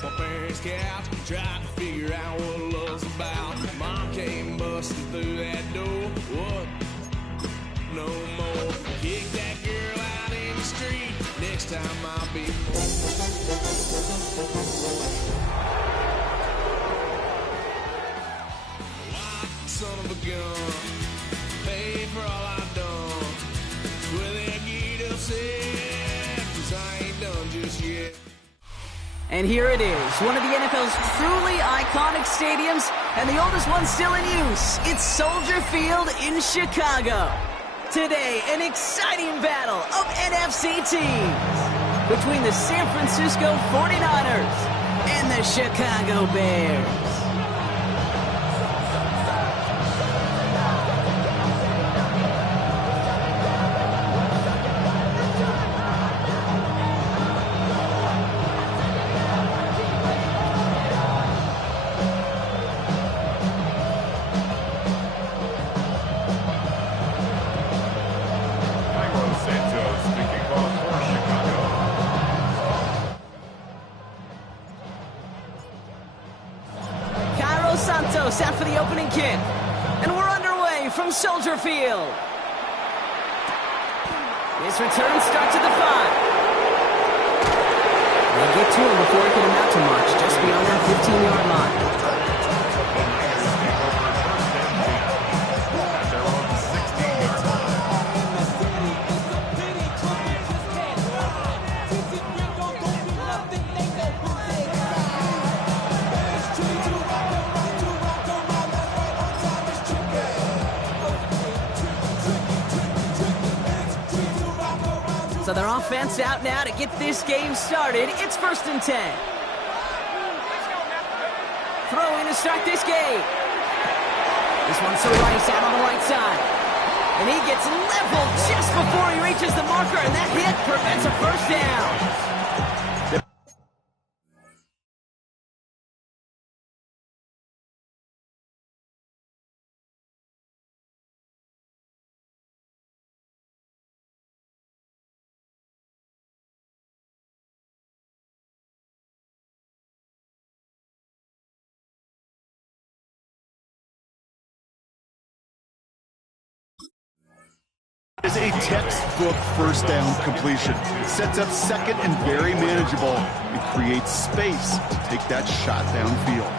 My parents' couch, tried to figure out what love's about. Mom came busting through that door. What? No more. Kick that girl out in the street. Next time I'll be home. Son of a gun, pay for all I've done. Well, they get upset, 'cause I ain't done just yet. And here it is, one of the NFL's truly iconic stadiums, and the oldest one still in use. It's Soldier Field in Chicago. Today, an exciting battle of NFC teams between the San Francisco 49ers and the Chicago Bears. Set for the opening kick, and we're underway from Soldier Field. This return starts at the 5. They get to him before he can amount to much, just beyond that 15-yard line. So their offense out now to get this game started. It's 1st and 10. Throw in to start this game. This one's to Rice out on the right side. And he gets leveled just before he reaches the marker, and that hit prevents a first down. Is a textbook first down completion. It sets up second and very manageable. It creates space to take that shot downfield.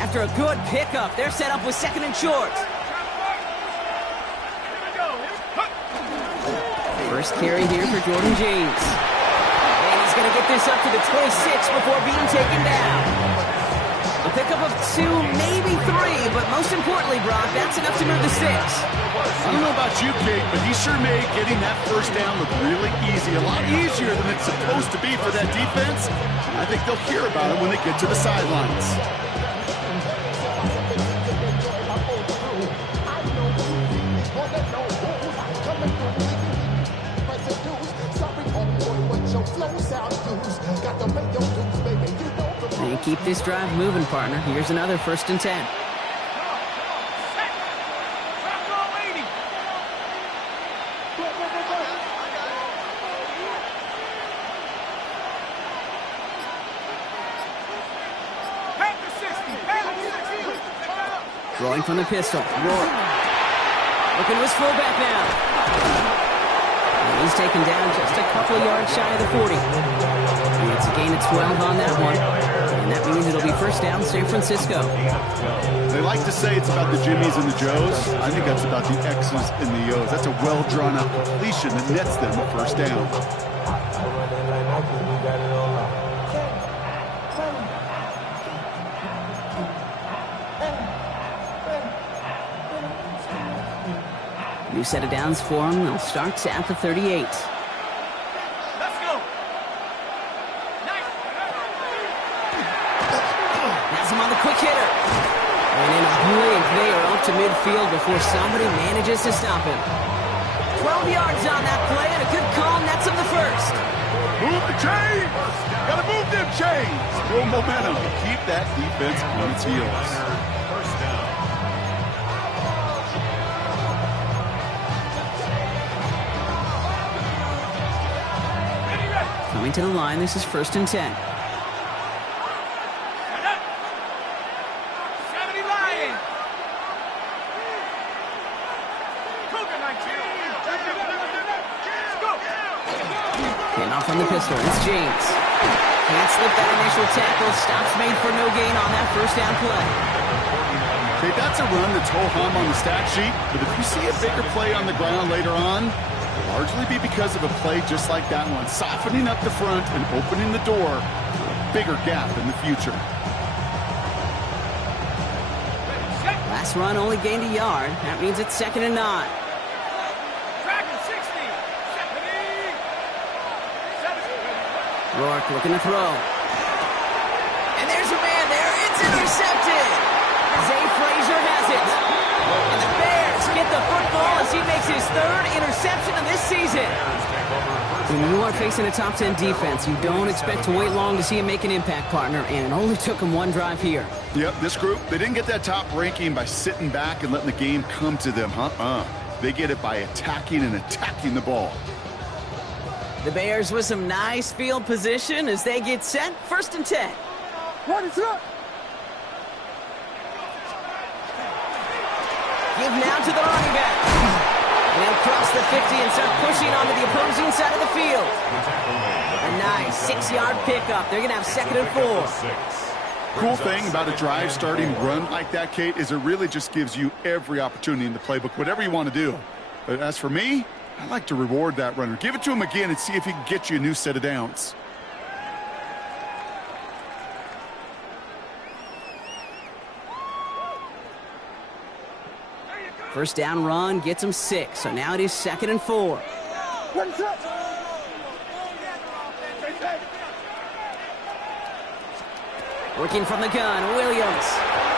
After a good pickup, they're set up with 2nd and short. First carry here for Jordan James. He's going to get this up to the 26 before being taken down. A pickup of 2, maybe 3, but most importantly, Brock, that's enough to move the 6. I don't know about you, Kate, but he sure made getting that first down look really easy. A lot easier than it's supposed to be for that defense. I think they'll hear about it when they get to the sidelines. And keep this drive moving, partner. Here's another 1st and 10. Rolling from the pistol. Rourke. Looking to his fullback now. And he's taken down just a couple of yards shy of the 40. And it's a gain of 12 on that one. And that means it'll be first down, San Francisco. They like to say it's about the Jimmies and the Joes. I think that's about the X's and the O's. That's a well-drawn-out completion that nets them a first down. New set of downs for him. They'll start at the 38. Let's go. Nice. Has him on the quick hitter. And in a blink, they are up to midfield before somebody manages to stop him. 12 yards on that play, and a good call nets him the first. Move the chains! Gotta move them chains! Build momentum. Keep that defense on its heels. First down. coming to the line. This is 1st and 10. Came off on the pistol. It's James. Can't slip that initial tackle. Stops made for no gain on that first down play. Okay, that's a run that's ho-hum on the stat sheet, but if you see a bigger play on the ground later on, it'll largely be because of a play just like that one, softening up the front and opening the door for a bigger gap in the future. Last run only gained a yard. That means it's 2nd and 9. Rourke looking to throw. And there's a man there. It's intercepted. Zay Frazier has it. And the Bears get the football as he makes his 3rd interception of this season. When you are facing a top 10 defense, you don't expect to wait long to see him make an impact, partner, and it only took him 1 drive here. Yep, this group, they didn't get that top ranking by sitting back and letting the game come to them. They get it by attacking the ball. The Bears with some nice field position as they get set. 1st and 10. What is up? Give now to the running back. And they'll cross the 50 and start pushing onto the opposing side of the field. A nice 6-yard pickup. They're going to have 2nd and 4. Cool thing about a drive starting run like that, Kate, is it really just gives you every opportunity in the playbook, whatever you want to do. But as for me, I like to reward that runner. Give it to him again and see if he can get you a new set of downs. First down run gets him 6, so now it is 2nd and 4. Working from the gun, Williams.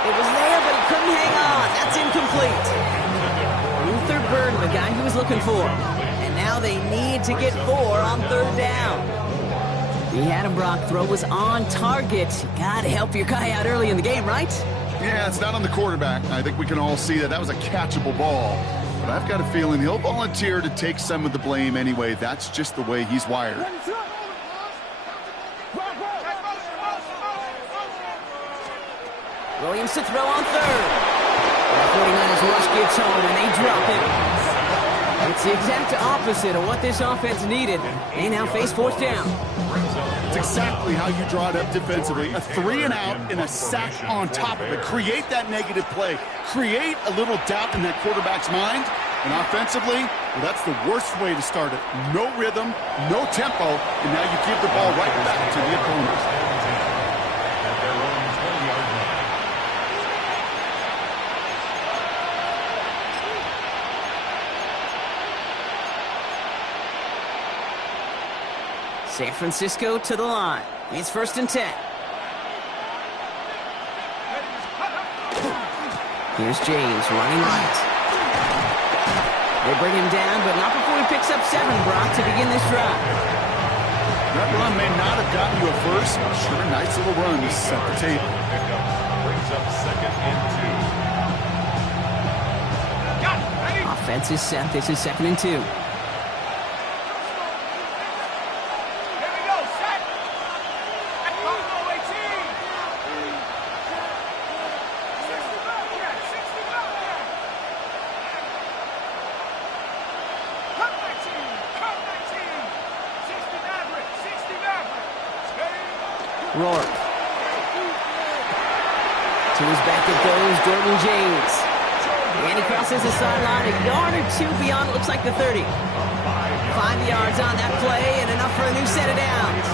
It was there, but he couldn't hang on. That's incomplete. Luther Burden, the guy he was looking for. And now they need to get 4 on 3rd down. He had him, Brock. Throw was on target. Gotta help your guy out early in the game, right? Yeah, it's not on the quarterback. I think we can all see that. That was a catchable ball. But I've got a feeling he'll volunteer to take some of the blame anyway. That's just the way he's wired. Williams to throw on 3rd. The 49ers rush gets home, and they drop it. It's the exact opposite of what this offense needed. They now face 4th down. It's exactly how you draw it up defensively. A 3 and out and a sack on top of it. Create that negative play. Create a little doubt in that quarterback's mind. And offensively, well, that's the worst way to start it. No rhythm, no tempo, and now you give the ball right back to the opponent. San Francisco to the line. It's 1st and 10. Here's James running right. They bring him down, but not before he picks up 7, Brock, to begin this drive. That run may not have gotten you a first, but sure, a nice little run to set the table. Brings up 2nd and 2. Offense is set. This is 2nd and 2. Rourke. To his back it goes, Jordan James. And he crosses the sideline, a yard or 2 beyond, it looks like the 30. 5 yards on that play, and enough for a new set of downs.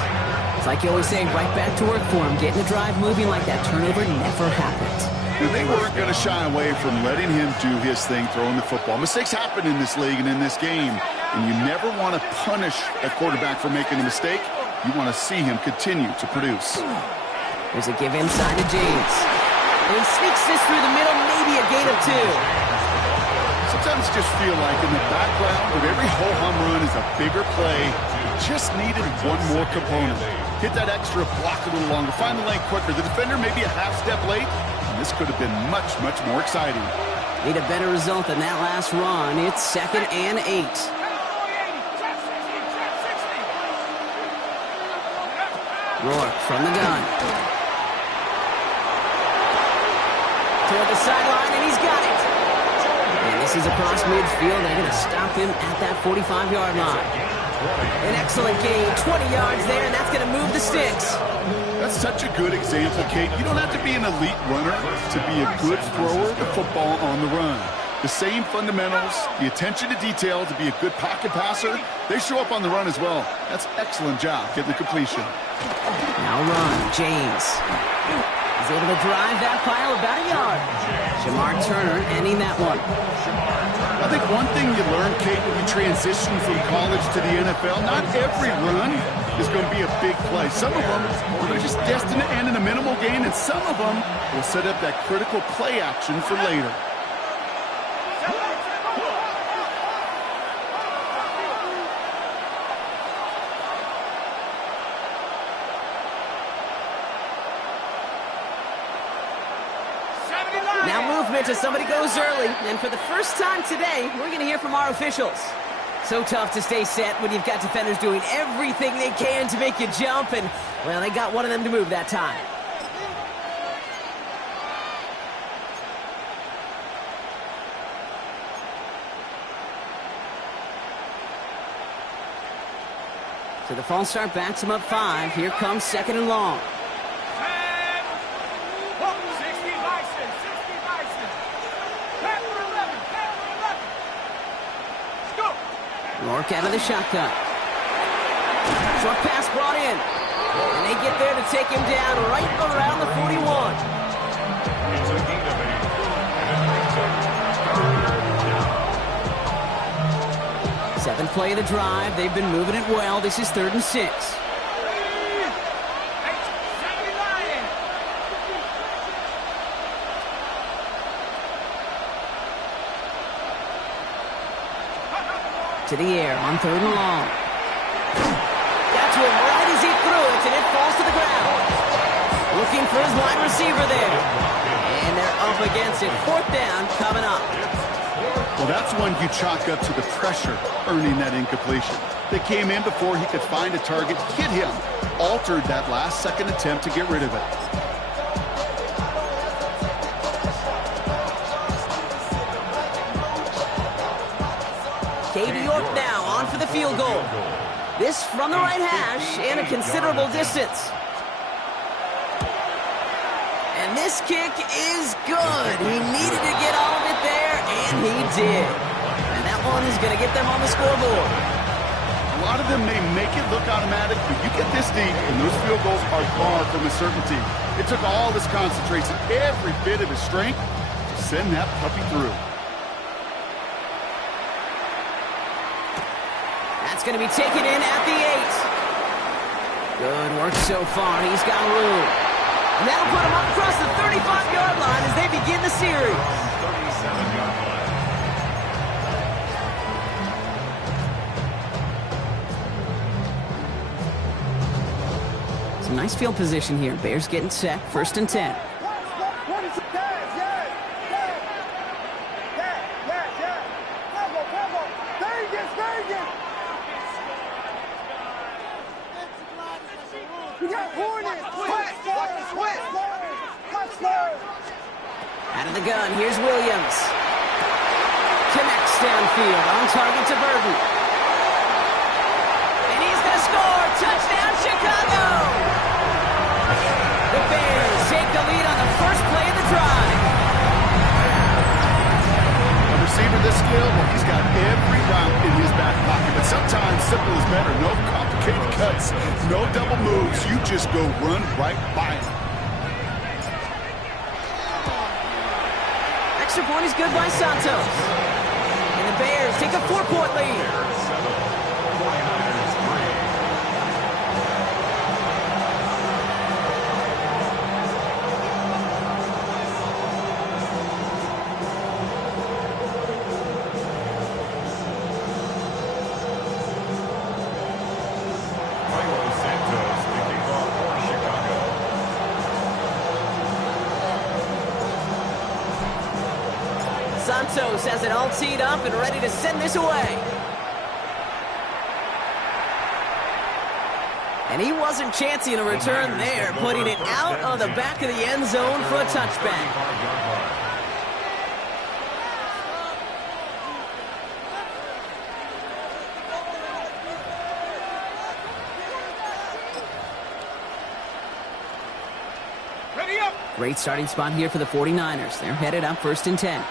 It's like you always say, right back to work for him. Getting the drive moving like that turnover never happened. And they weren't going to shy away from letting him do his thing, throwing the football. Mistakes happen in this league and in this game, and you never want to punish a quarterback for making a mistake. You want to see him continue to produce. There's a give inside to James. And he sneaks this through the middle, maybe a gain of 2. Sometimes you just feel like in the background of every ho-hum run is a bigger play. Just needed one more component. Hit that extra block a little longer. Find the lane quicker. The defender may be a half step late, and this could have been much, much more exciting. Need a better result than that last run. It's 2nd and 8. Rourke from the gun. Toward the sideline, and he's got it. And this is across midfield. They're going to stop him at that 45-yard line. An excellent gain, 20 yards there, and that's going to move the sticks. That's such a good example, Kate. You don't have to be an elite runner to be a good thrower of the football on the run. The same fundamentals, the attention to detail to be a good pocket passer, they show up on the run as well. That's excellent job getting the completion. Now run, James. He's able to drive that pile about a yard. Jamar Turner ending that one. I think one thing you learn, Kate, when you transition from college to the NFL, not every run is going to be a big play. Some of them are just destined to end in a minimal gain, and some of them will set up that critical play action for later. Now movement as somebody goes early. And for the first time today, we're going to hear from our officials. So tough to stay set when you've got defenders doing everything they can to make you jump. And, well, they got one of them to move that time. So the false start backs him up 5. Here comes 2nd and long. Rourke out of the shotgun. Short pass brought in. And they get there to take him down right around the 41. It's a gain of 8. And it brings up 7th play of the drive. They've been moving it well. This is 3rd and 6. To the air on 3rd and long. Got to him right as he threw it, and it falls to the ground. Looking for his wide receiver there. And they're up against it. 4th down coming up. Well, that's one you chalk up to the pressure earning that incompletion. They came in before he could find a target, hit him, altered that last-second attempt to get rid of it. Katie York now on for the field goal. This from the right hash and a considerable distance. And this kick is good. He needed to get all of it there, and he did. And that one is going to get them on the scoreboard. A lot of them may make it look automatic, but you get this deep, and those field goals are far from a certainty. It took all this concentration, every bit of his strength, to send that puppy through. That's going to be taken in at the 8. Good work so far. He's got room. And that'll put him up across the 35-yard line as they begin the series. 37-yard line. Some nice field position here. Bears getting set. 1st and 10. Out of the gun, here's Williams. Connects downfield, on target to Burton. And he's going to score! Touchdown, Chicago! The Bears take the lead on the first play of the drive. A receiver this skilled, well, he's got every route in his back pocket, but sometimes simple is better. No complicated cuts, no double moves. You just go run right by him. Extra point is good by Santos. And the Bears take a 4-point lead. Santos has it all teed up and ready to send this away. And he wasn't chancing a return there, putting it out of the back of the end zone for a touchback. Ready up. Great starting spot here for the 49ers. They're headed up 1st and 10.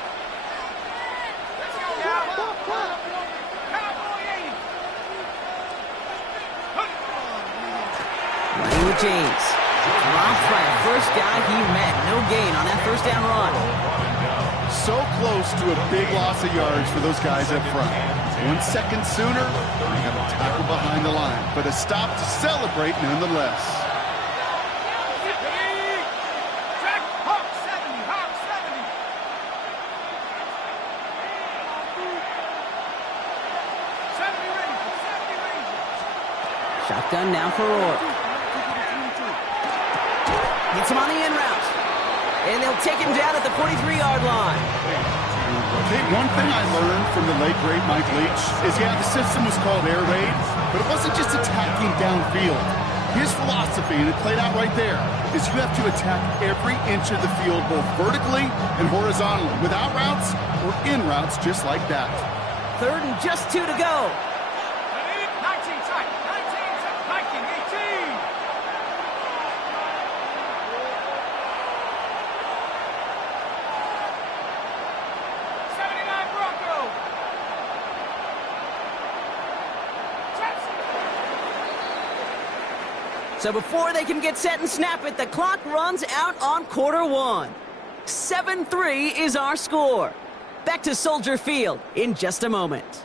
Running with James. Dropped by a first guy he met. No gain on that first down run. So close to a big loss of yards for those guys up front. 1 second sooner, they have a tackle behind the line. But a stop to celebrate nonetheless. Track, Hawk 70, Hawk 70. Shotgun now for Orr. Gets him on the in route. And they'll take him down at the 43-yard line. Okay, one thing I learned from the late, great Mike Leach is, yeah, the system was called air raid, but it wasn't just attacking downfield. His philosophy, and it played out right there, is you have to attack every inch of the field, both vertically and horizontally, without routes or in routes just like that. 3rd and just 2 to go. 19 tight, 19 tight, Viking 18. So before they can get set and snap it, the clock runs out on quarter 1. 7-3 is our score. Back to Soldier Field in just a moment.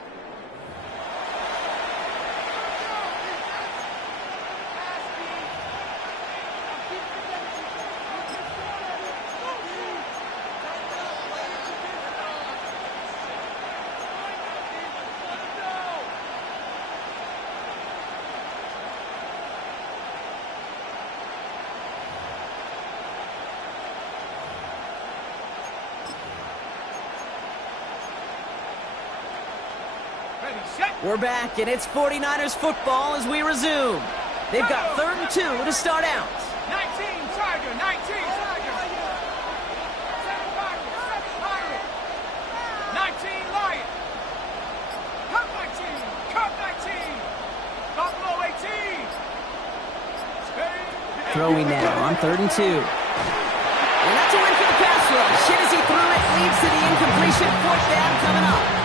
We're back, and it's 49ers football as we resume. They've got 3rd and 2 to start out. 19 Tiger, 19 Tiger. 19 Lion. Cup 19, Cup 19. Buffalo 18. Throwing now on 3rd and 2. And that's a win for the pass rush. Shit as he threw it, leads to the incompletion. 4th down coming up.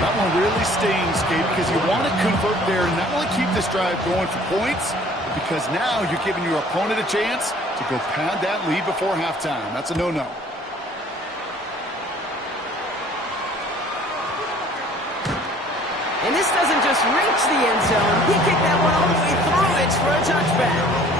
That one really stings, Kate, because you want to convert there and not only keep this drive going for points, but because now you're giving your opponent a chance to go pad that lead before halftime. That's a no-no. And this doesn't just reach the end zone. He kicked that one all the way through it for a touchback.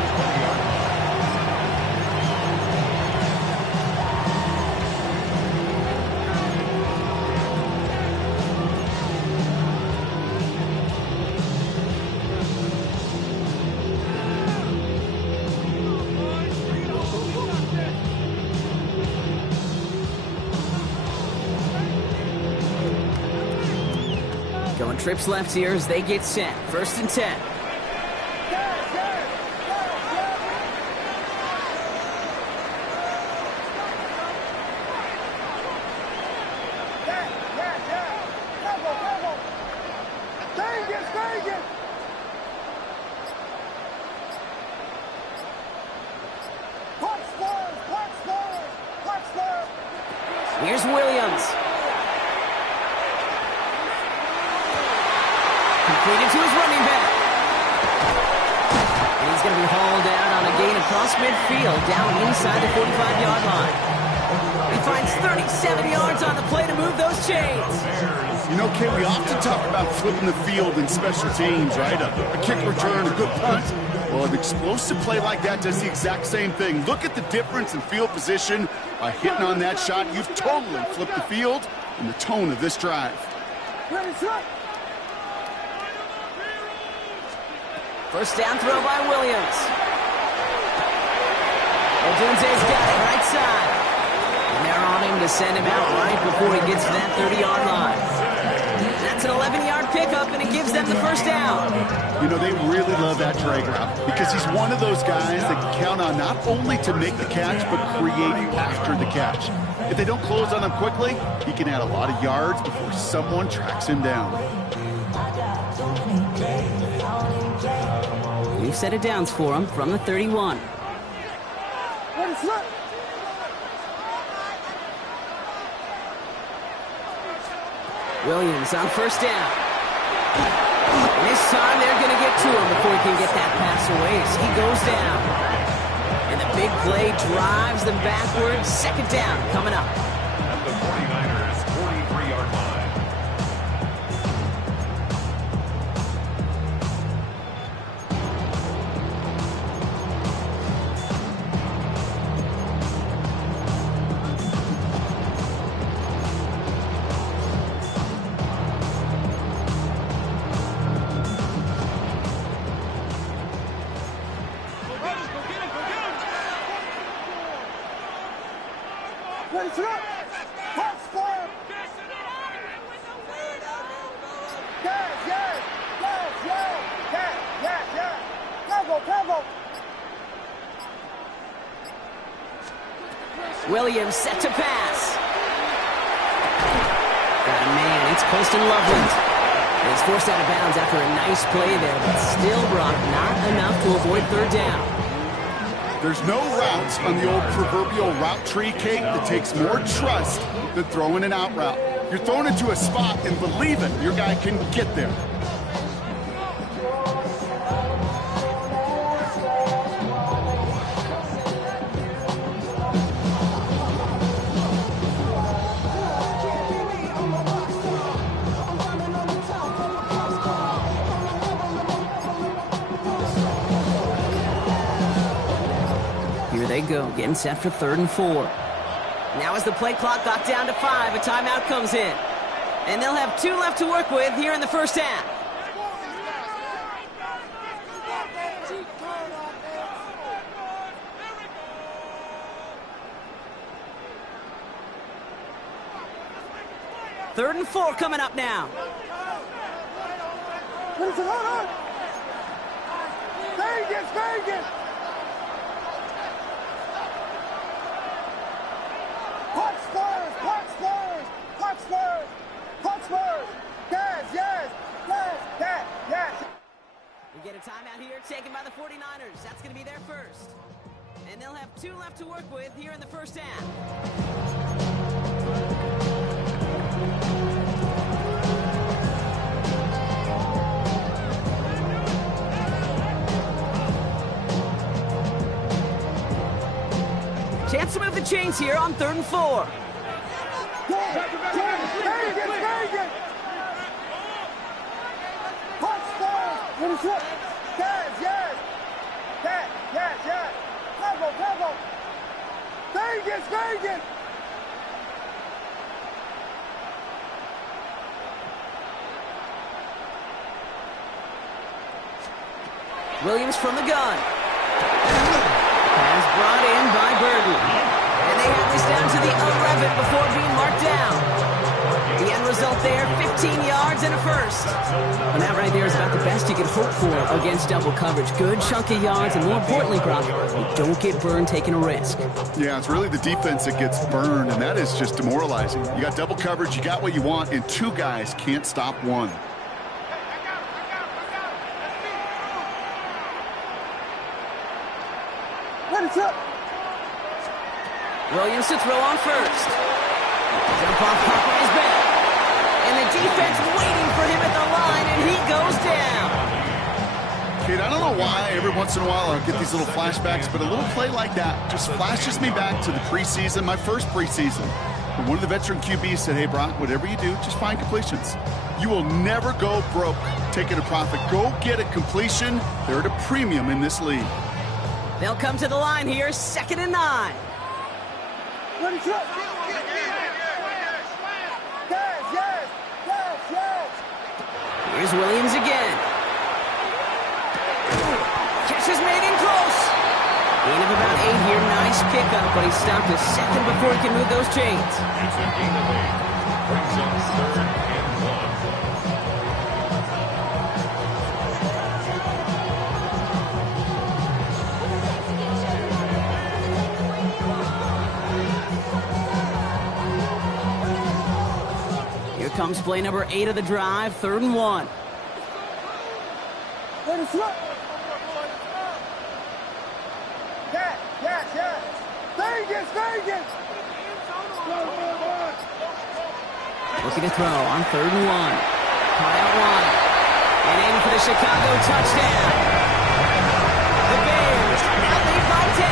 Going trips left here as they get set. 1st and 10. Here's Williams. Completed to his running back. And he's going to be hauled out on a gain across midfield, down inside the 45-yard line. He finds 37 yards on the play to move those chains. You know, Kate, we often talk about flipping the field in special teams, right? A kick return, a good punt. Well, an explosive play like that does the exact same thing. Look at the difference in field position. By hitting on that shot, you've totally flipped the field and the tone of this drive. First down throw by Williams. Odunze's got it right side. And they're on him to send him out right before he gets to that 30-yard line. That's That's an 11-yard pickup, and it gives them the first down. You know, they really love that drag route because he's one of those guys that can count on not only to make the catch, but create after the catch. If they don't close on him quickly, he can add a lot of yards before someone tracks him down. New set of downs for him from the 31. Williams on first down. And this time they're going to get to him before he can get that pass away as he goes down. And the big play drives them backwards. Second down coming up. At the 49ers' 43-yard line. Williams set to pass. Got a man. It's Colston Loveland. He's forced out of bounds after a nice play there, but still brought not enough to avoid third down. There's no routes on the old proverbial route tree, Kate, that takes more trust than throwing an out route. You're thrown into a spot and believing your guy can get there. They go, getting set for 3rd and 4. Now as the play clock got down to 5, a timeout comes in. And they'll have 2 left to work with here in the first half. Third and 4 coming up now. Vegas! We get a timeout here taken by the 49ers. That's going to be their first. And they'll have 2 left to work with here in the first half. Chance to move the chains here on 3rd and 4. Vegas! Williams from the gun. Pass brought in by Burton. And they have this down to the 11 before being marked down. The end result there, 15 yards and a first. And that right there is about the best you can hope for against double coverage. Good chunk of yards, and more importantly, Brock, you don't get burned taking a risk. Yeah, it's really the defense that gets burned, and that is just demoralizing. You got double coverage, you got what you want, and 2 guys can't stop one. Williams to throw on first. Jump off Popeyes back. And the defense waiting for him at the line, and he goes down. Kate, I don't know why every once in a while I get these little flashbacks, but a little play like that just flashes me back to the preseason, my first preseason. And one of the veteran QBs said, hey, Brock, whatever you do, just find completions. You will never go broke taking a profit. Go get a completion. They're at a premium in this league. They'll come to the line here, 2nd and 9. Here's Williams again. Catch is made in close. Gain of about 8 here. Nice pickup, but he stopped a second before he can move those chains. It's a gain of 8. Brings up 3rd and 1. Comes play number 8 of the drive, 3rd and 1. Yes. Vegas. Looking to throw on 3rd and 1. Caught out wide. And aiming for the Chicago touchdown. The Bears now lead by 10.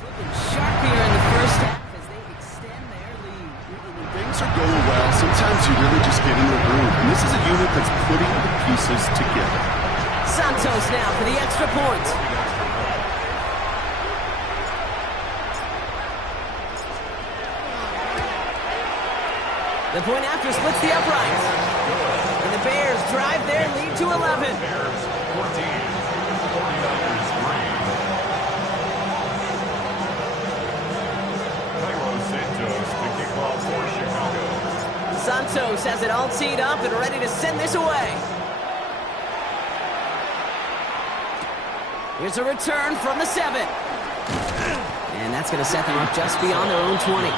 Looking sharp here in the first half as they extend their lead. When things are going well, sometimes you really just get in the groove. And this is a unit that's putting the pieces together. Santos now for the extra point. The point after splits the uprights. And the Bears drive their lead to 11. Bears 14, 49ers 3. Cairo Santos to kick off for Chicago. Santos has it all teed up and ready to send this away. Here's a return from the 7. And that's going to set them up just beyond their own 20.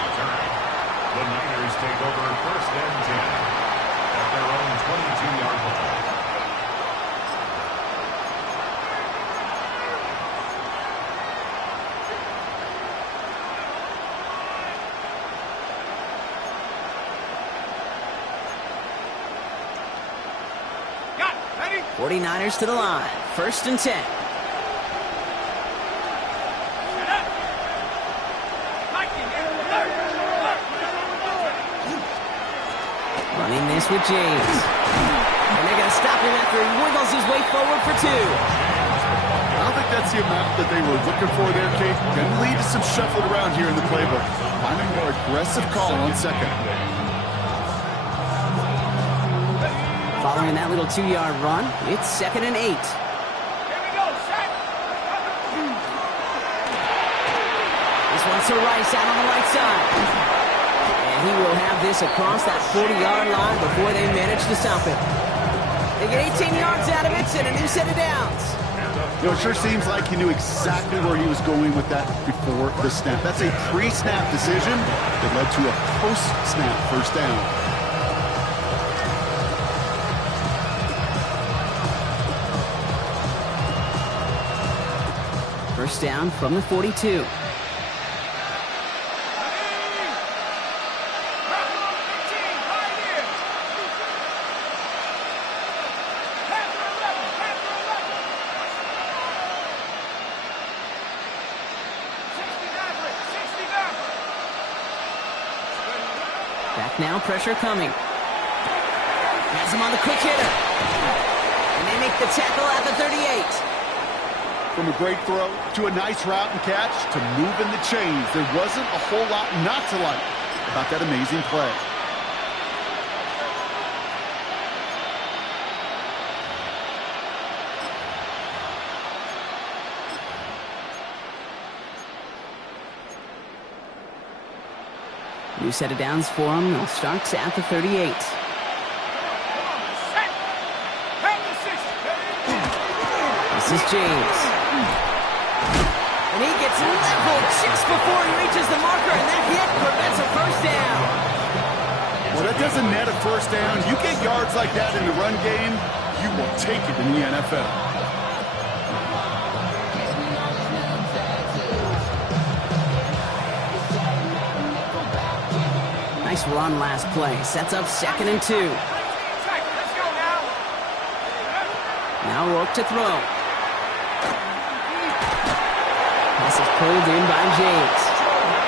The Niners take over 1st and 10 at their own 22-yard line. Got it. Ready? 49ers to the line. 1st and 10. Set up. Viking in alert. Running this with James. And they're going to stop him after he wiggles his way forward for 2. I don't think that's the amount that they were looking for there, Kate. Can lead to some shuffled around here in the playbook. Find a more aggressive call on 2nd. Following that little 2-yard run, it's 2nd and 8. Here we go. Set. This one's to Rice out on the right side. And he will have this across that 40-yard line before they manage to stop him. They get 18 yards out of it and a new set of downs. You know, it sure seems like he knew exactly where he was going with that before the snap. That's a pre-snap decision that led to a post-snap first down. First down from the 42. Back now, pressure coming. Has him on the quick hitter. And they make the tackle at the 38. From a great throw to a nice route and catch to moving the chains, there wasn't a whole lot not to like about that amazing play. New set of downs for him. They'll start at the 38. This is James. And he gets leveled just before he reaches the marker, and that hit prevents a first down. Well, that doesn't net a first down. You get yards like that in the run game, you will take it in the NFL. Nice run last play. Sets up 2nd and 2. Now Rourke to throw. This is pulled in by James.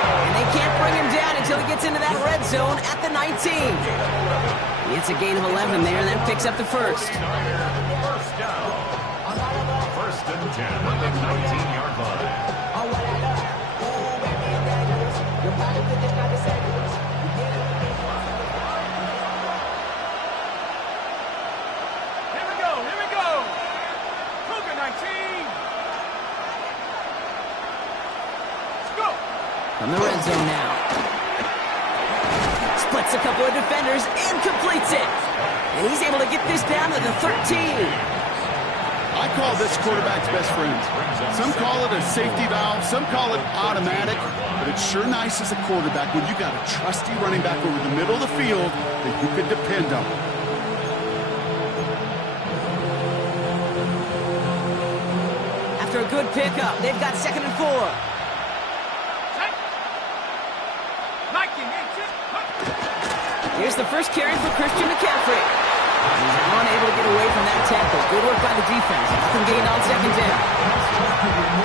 And they can't bring him down until he gets into that red zone at the 19. He gets a gain of 11 there, and that picks up the first. First down. 1st and 10 at the 19-yard line. Here we go. Cougar 19. Let's go. From the red zone now. Splits a couple of defenders and completes it. And he's able to get this down to the 13. I call this quarterback's best friend. Some call it a safety valve, some call it automatic, but it's sure nice as a quarterback when you got a trusty running back over the middle of the field that you can depend on. After a good pickup, they've got 2nd and 4. Here's the first carry for Christian McCaffrey. He's unable to get away from that tackle. Good work by the defense. Nothing gained on 2nd down.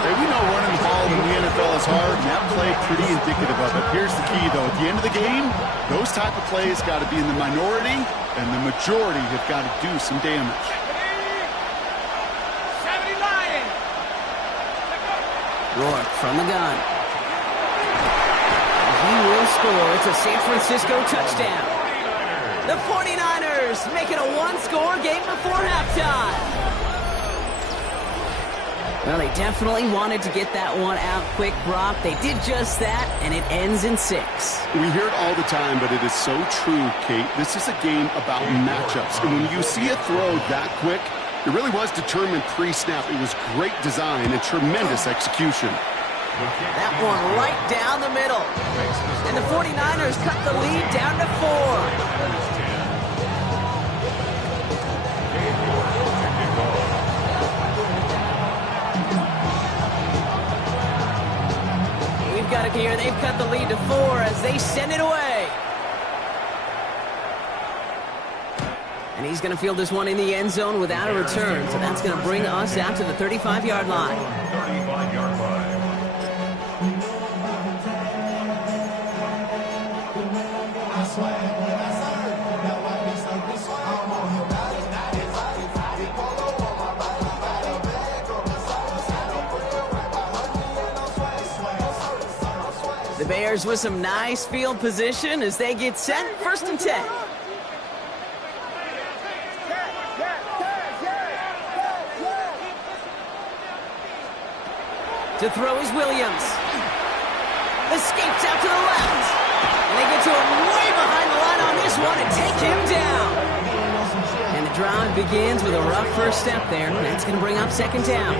Hey, we know running the ball in the NFL is hard, and that play pretty indicative of it. Here's the key, though. At the end of the game, those type of plays got to be in the minority, and the majority have got to do some damage. Rourke from the gun. He will score. It's a San Francisco touchdown. The 49ers make it a one-score game before halftime. Well, they definitely wanted to get that one out quick, Brock. They did just that, and it ends in 6. We hear it all the time, but it is so true, Kate. This is a game about matchups. And when you see a throw that quick, it really was determined pre-snap. It was great design and tremendous execution. That one right down the middle. And the 49ers cut the lead down to 4. We've got it here. They've cut the lead to 4 as they send it away. And he's going to field this one in the end zone without a return. So that's going to bring us out to the 35-yard line. 35-yard line. The Bears with some nice field position as they get set. 1st and 10. To throw is Williams. Escapes out to the left. And they get to him way behind the line on this one and take him down. And the drive begins with a rough first step there. That's going to bring up 2nd down.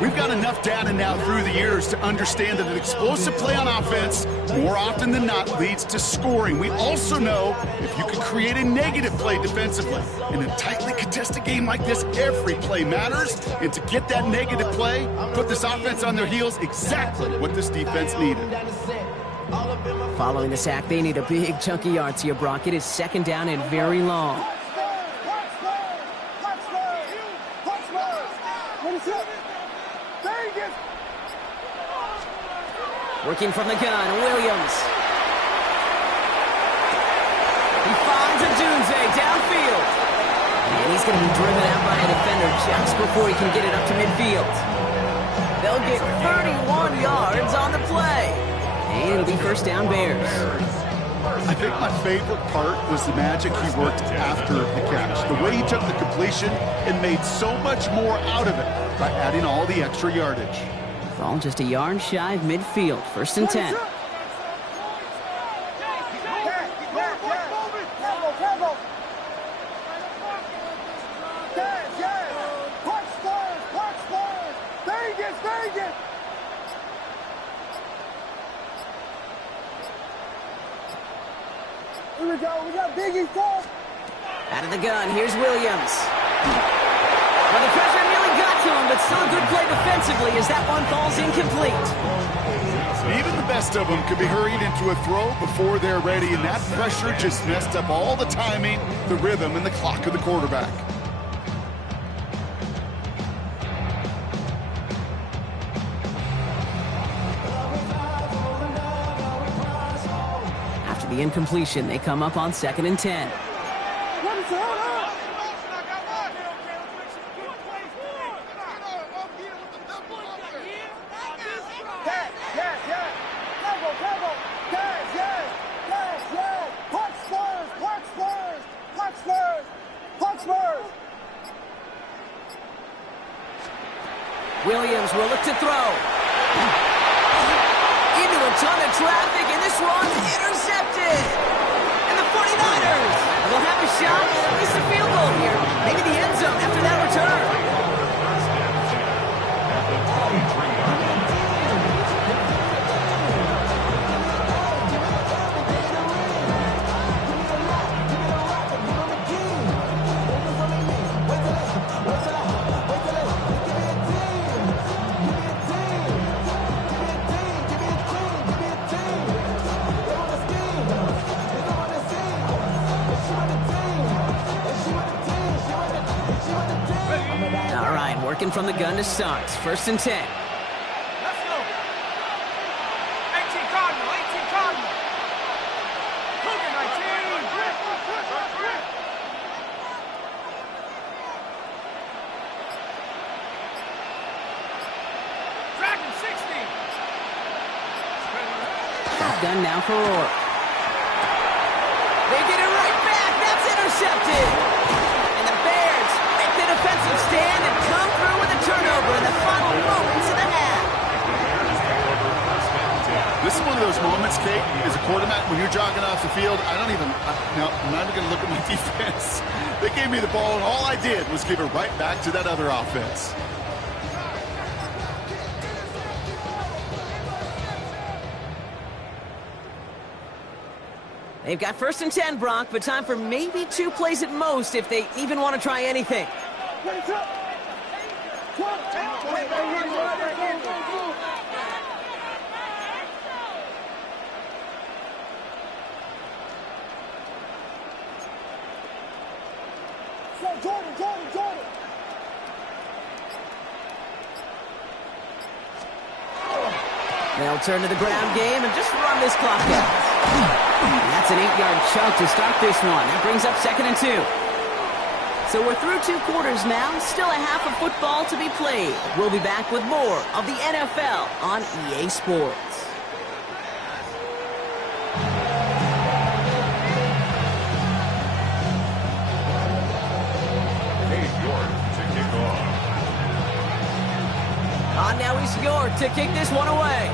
We've got enough data now through the years to understand that an explosive play on offense, more often than not, leads to scoring. We also know if you can create a negative play defensively. In a tightly contested game like this, every play matters. And to get that negative play, put this offense on their heels, exactly what this defense needed. Following the sack, they need a big chunk of yards here, Brock. It is 2nd down and very long. Working from the gun, Williams. He finds a Dunze downfield. And he's going to be driven out by a defender just before he can get it up to midfield. They'll get 31 yards on the play. And it'll be 1st down Bears. I think my favorite part was the magic he worked after the catch. The way he took the completion and made so much more out of it by adding all the extra yardage. Ball just a yard shy of midfield. 1st and 10. Here we go. We got Biggie's call. Out of the gun, here's Williams. Well, the pressure nearly got to him, but still a good play defensively as that one falls incomplete. Even the best of them could be hurried into a throw before they're ready, and that pressure just messed up all the timing, the rhythm, and the clock of the quarterback. After the incompletion, they come up on 2nd and 10. Williams will look to throw. Into a ton of traffic, and this one's intercepted. And the 49ers will have a shot at least a field goal here. Maybe the end zone after that return. All right, working from the gun to start. 1st and 10. Let's go. 18 Cardinal, 18 Cardinal. Cougar 19. Dragon 60. Shotgun now for Rourke. They get it right back. That's intercepted. And the Bears make the defensive stand and come through with a turnover in the final moments of the half. This is one of those moments, Kate, as a quarterback, when you're jogging off the field, I'm not even going to look at my defense. They gave me the ball, and all I did was give it right back to that other offense. They've got 1st and 10, Brock, but time for maybe 2 plays at most if they even want to try anything. Jordan. They'll turn to the ground game and just run this clock out. And that's an 8-yard chunk to start this one. That brings up 2nd and 2. So we're through 2 quarters now. Still a half of football to be played. We'll be back with more of the NFL on EA Sports. On now is York to kick this one away.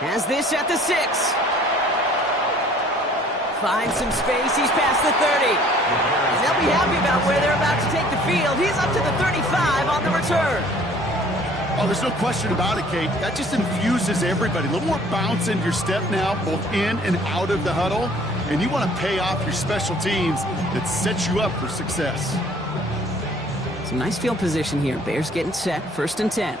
Has this at the 6. Finds some space. He's past the 30. And they'll be happy about where they're about to take the field. He's up to the 35 on the return. Oh, there's no question about it, Kate. That just infuses everybody. A little more bounce in your step now, both in and out of the huddle. And you want to pay off your special teams that sets you up for success. Some nice field position here. Bears getting set. 1st and 10.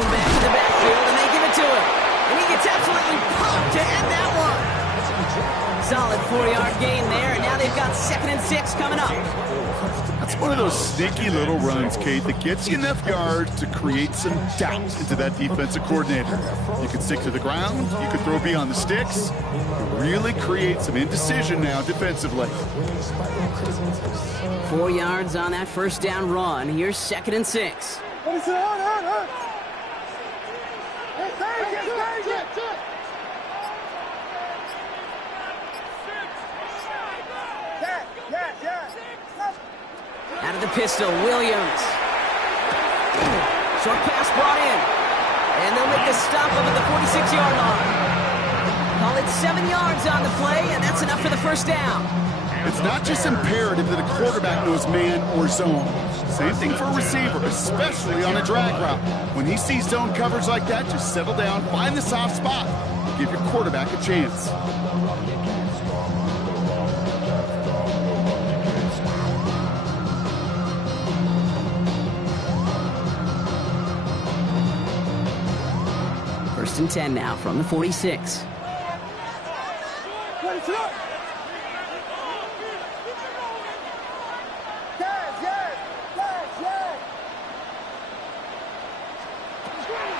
Back to the backfield, and they give it to him. And he gets absolutely pumped to end that one. Solid 4-yard gain there, and now they've got 2nd and 6 coming up. That's one of those sneaky little runs, Kate, that gets you enough yards to create some doubt into that defensive coordinator. You can stick to the ground. You can throw beyond the sticks. Really create some indecision now defensively. 4 yards on that 1st down run. Here's 2nd and 6. Out of the pistol, Williams. Short pass brought in. And they'll make the stop up at the 46-yard line. Call it 7 yards on the play, and that's enough for the 1st down. It's not just imperative that a quarterback knows man or zone. Same thing for a receiver, especially on a drag route. When he sees zone coverage like that, just settle down, find the soft spot, and give your quarterback a chance. First and 10 now from the 46.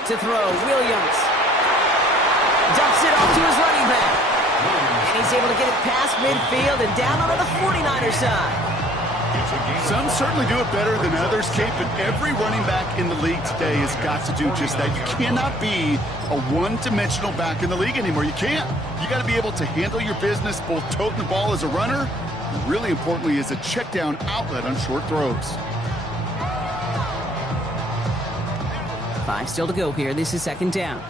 To throw, Williams dumps it off to his running back, and he's able to get it past midfield and down onto the 49er side. Some certainly do it better than others, Kate, but every running back in the league today has got to do just that. You cannot be a one-dimensional back in the league anymore. You can't. You got to be able to handle your business, both toting the ball as a runner, and really importantly as a check-down outlet on short throws. 5 still to go here. This is 2nd down.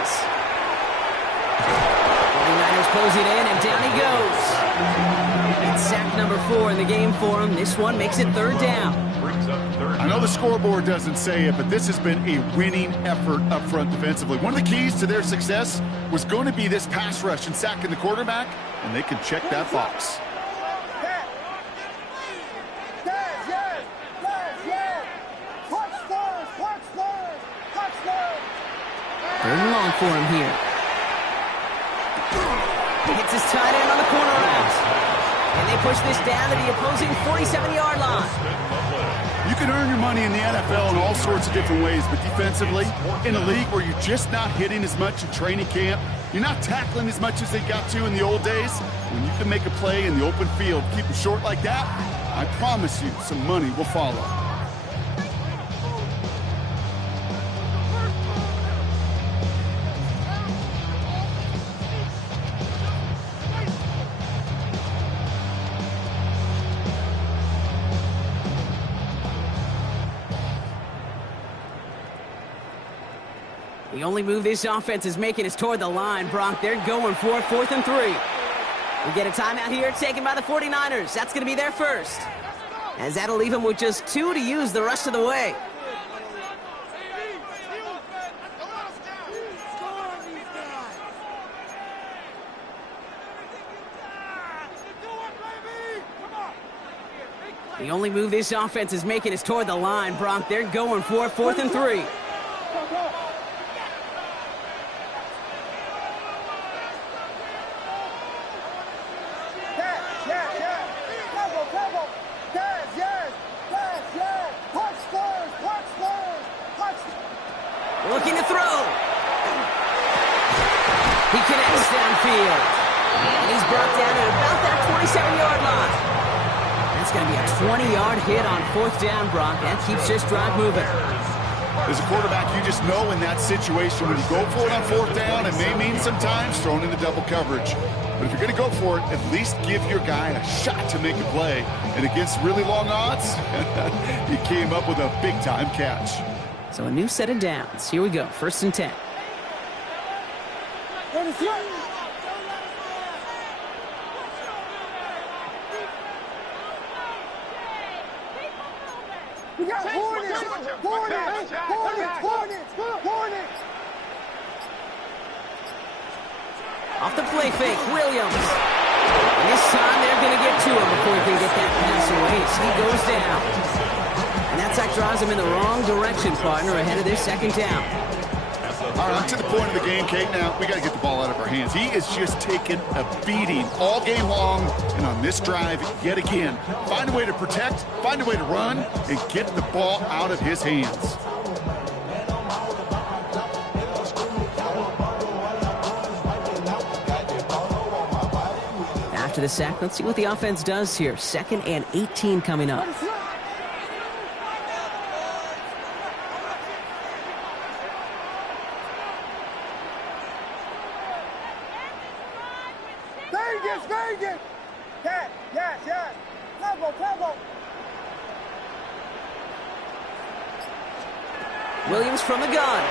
Williams. 49ers closing in, and down he goes. It's sack number 4 in the game for him. This one makes it 3rd down. I know the scoreboard doesn't say it, but this has been a winning effort up front defensively. One of the keys to their success was going to be this pass rush and sacking the quarterback, and they can check that box. Third and long for him here. Hits his tight end on the corner route. And they push this down to the opposing 47-yard line. You can earn your money in the NFL in all sorts of different ways, but defensively, in a league where you're just not hitting as much in training camp, you're not tackling as much as they got to in the old days, when you can make a play in the open field, keep them short like that, I promise you some money will follow. The only move this offense is making is toward the line, Brock. They're going for 4th and 3. We get a timeout here taken by the 49ers. That's going to be their first, as that'll leave them with just 2 to use the rest of the way. The only move this offense is making is toward the line, Brock. They're going for 4th and 3. Looking to throw. He connects downfield. And he's brought down at about that 27-yard line. That's going to be a 20-yard hit on 4th down, Brock. That keeps this drive moving. As a quarterback, you just know in that situation when you go for it on 4th down, it may mean sometimes thrown into double coverage. But if you're going to go for it, at least give your guy a shot to make a play. And against really long odds, he came up with a big-time catch. So a new set of downs. Here we go. 1st and 10. We got Hornets! Off the play fake, Williams. And this time they're going to get to him before he can get that pass away. So he goes down. And that sack drives him in the wrong direction, partner, ahead of their 2nd down. All right, to the point of the game, Kate. Now, we got to get the ball out of our hands. He is just taking a beating all game long, and on this drive, yet again, find a way to protect, find a way to run, and get the ball out of his hands. After the sack, let's see what the offense does here. 2nd and 18 coming up. Vegas! Yes. Tempo. Williams from the gun.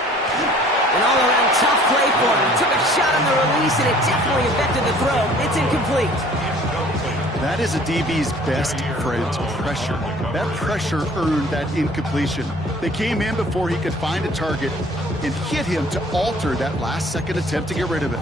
An all-around tough play for him. Took a shot on the release, and it definitely affected the throw. It's incomplete. That is a DB's best friend, pressure. That pressure earned that incompletion. They came in before he could find a target and hit him to alter that last-second attempt to get rid of it.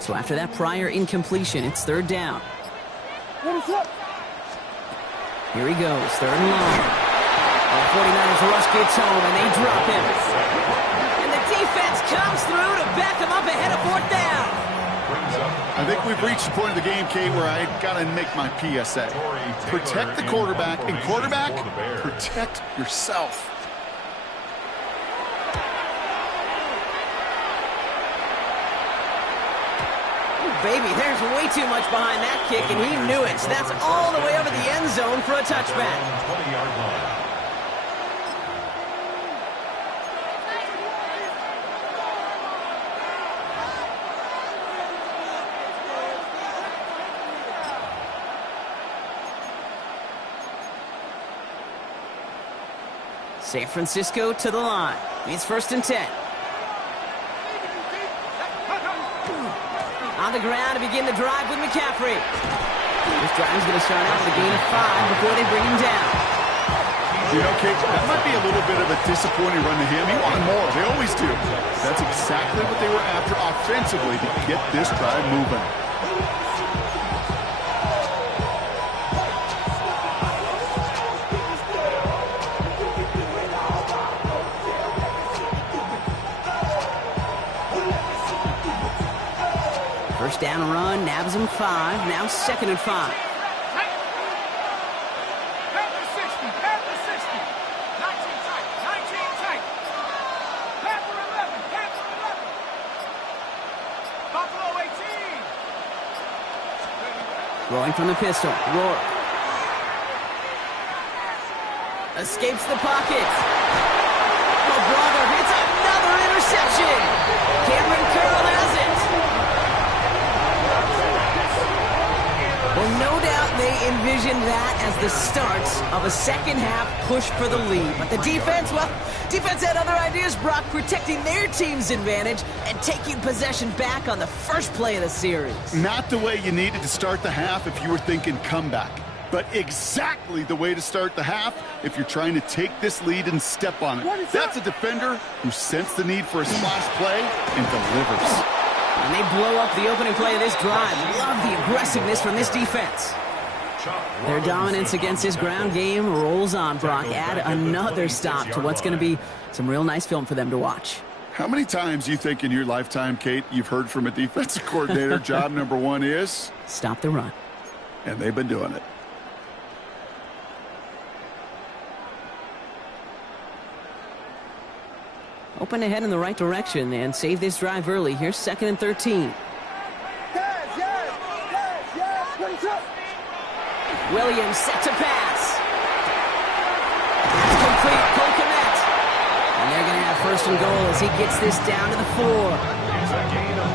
So after that prior incompletion, it's 3rd down. Here he goes, 3rd and long. The 49ers rush gets home, and they drop him. And the defense comes through to back him up ahead of 4th down. I think we've reached the point of the game, Kate, where I got to make my PSA. Protect the quarterback, and quarterback, protect yourself. Baby, there's way too much behind that kick, and he knew it. So that's all the way over the end zone for a touchback. 20-yard line. San Francisco to the line. It's 1st and 10. On the ground to begin the drive with McCaffrey. This drive is going to start out with a gain of 5 before they bring him down. You know, Kate, that might be a little bit of a disappointing run to him. He wanted more. They always do. That's exactly what they were after offensively to get this drive moving. First down run, nabs him 5. Now 2nd and 5. Rolling from the pistol. Rourke. Escapes the pocket. Oh, brother, it's another interception. Cameron Curl has it. Well, no doubt they envisioned that as the start of a second-half push for the lead. But the defense, well, defense had other ideas, Brock, protecting their team's advantage and taking possession back on the first play of the series. Not the way you needed to start the half if you were thinking comeback, but exactly the way to start the half if you're trying to take this lead and step on it. That's a defender who sensed the need for a splash play and delivers. And they blow up the opening play of this drive. Love the aggressiveness from this defense. Their dominance against this ground game rolls on, Brock. Add another stop to what's going to be some real nice film for them to watch. How many times do you think in your lifetime, Kate, you've heard from a defensive coordinator, job number 1 is? Stop the run. And they've been doing it. Open ahead in the right direction and save this drive early. Here's 2nd and 13. Williams set to pass. It's complete. Cole Kmet. And they're going to have 1st and goal as he gets this down to the 4.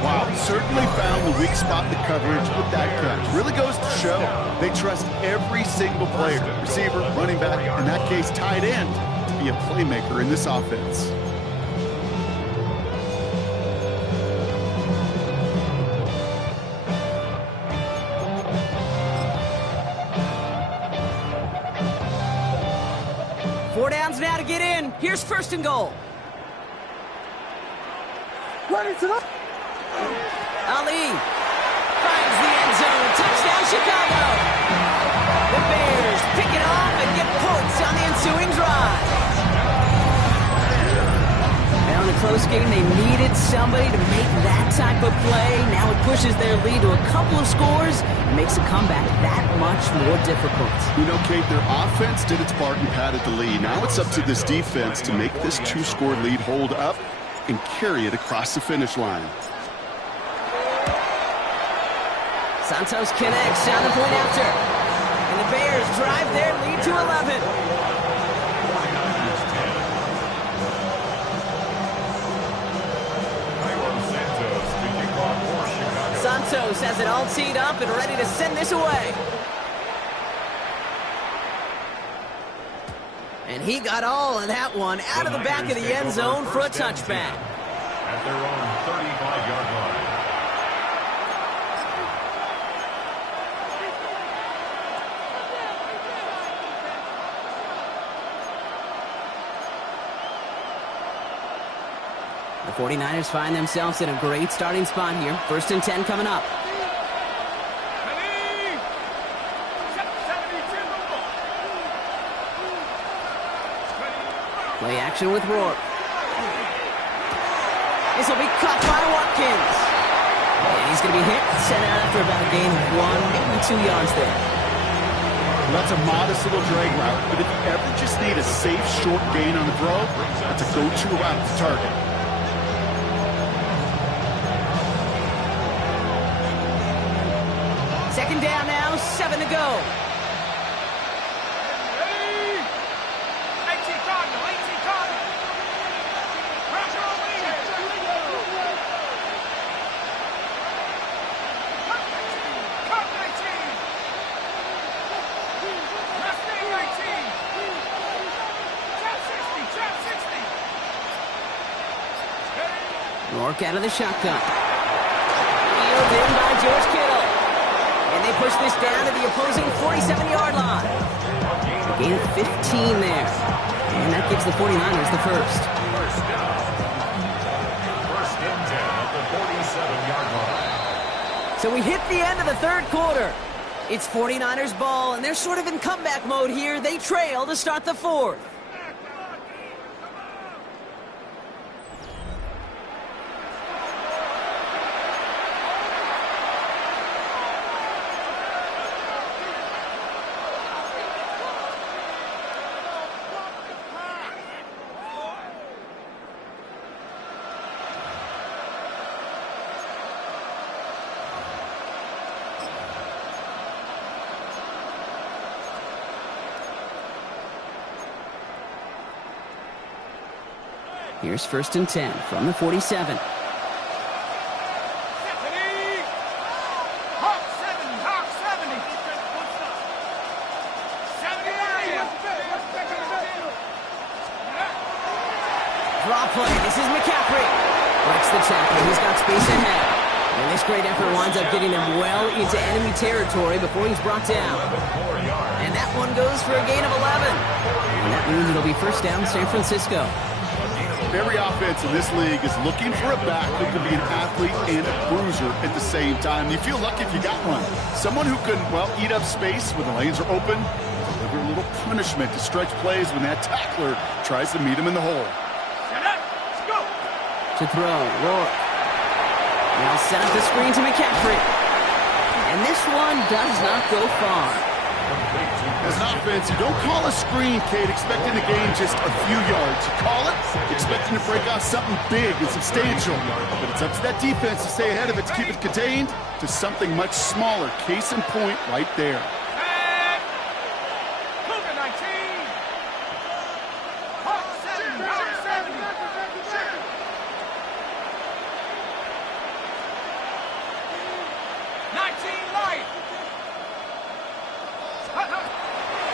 Wow, certainly found the weak spot in the coverage with that catch. Really goes to show they trust every single player, receiver, running back, in that case tight end, to be a playmaker in this offense. Now to get in. Here's 1st and goal. Ready to go. Ali finds the end zone. Touchdown, Chicago. The Bears pick it off and get points on the ensuing drive. Now in a close game, they needed somebody to make that type of play. Now it pushes their lead to a couple of scores and makes a comeback that much more difficult. You know, Kate, their offense did its part and padded the lead. Now it's up to this defense to make this 2-score lead hold up and carry it across the finish line. Santos connects on the point after. And the Bears drive their lead to 11. Santos has it all teed up and ready to send this away. And he got all of that one out of the back of the end zone for a touchback. At their own 35-yard line. The 49ers find themselves in a great starting spot here. 1st and 10 coming up. Play action with Rourke. This will be caught by Watkins. And he's going to be hit, sent out after about a gain of 1, maybe 2 yards there. Well, that's a modest little drag route, but if you ever just need a safe, short gain on the throw, that's a go-to route to target. Second down now, 7 to go. Rourke out of the shotgun. Wheeled in by George Kittle. And they push this down to the opposing 47-yard line. A gain of 15 there. And that gives the 49ers the first. First down. First and 10 at the 47-yard line. So we hit the end of the third quarter. It's 49ers ball, and they're sort of in comeback mode here. They trail to start the fourth. Here's first and 10 from the 47. Draw play. This is McCaffrey. Breaks the tackle. He's got space ahead. And this great effort winds up getting him well into enemy territory before he's brought down. And that one goes for a gain of 11. And that means it'll be first down San Francisco. Every offense in this league is looking for a back who can be an athlete and a bruiser at the same time. You feel lucky if you got one. Someone who can, well, eat up space when the lanes are open, deliver a little punishment to stretch plays when that tackler tries to meet him in the hole. To throw, Rourke. Now set up the screen to McCaffrey. And this one does not go far. As an offense, you don't call a screen, Kate, expecting to gain just a few yards. You call it expecting to break off something big and substantial. But it's up to that defense to stay ahead of it, to keep it contained to something much smaller. Case in point right there.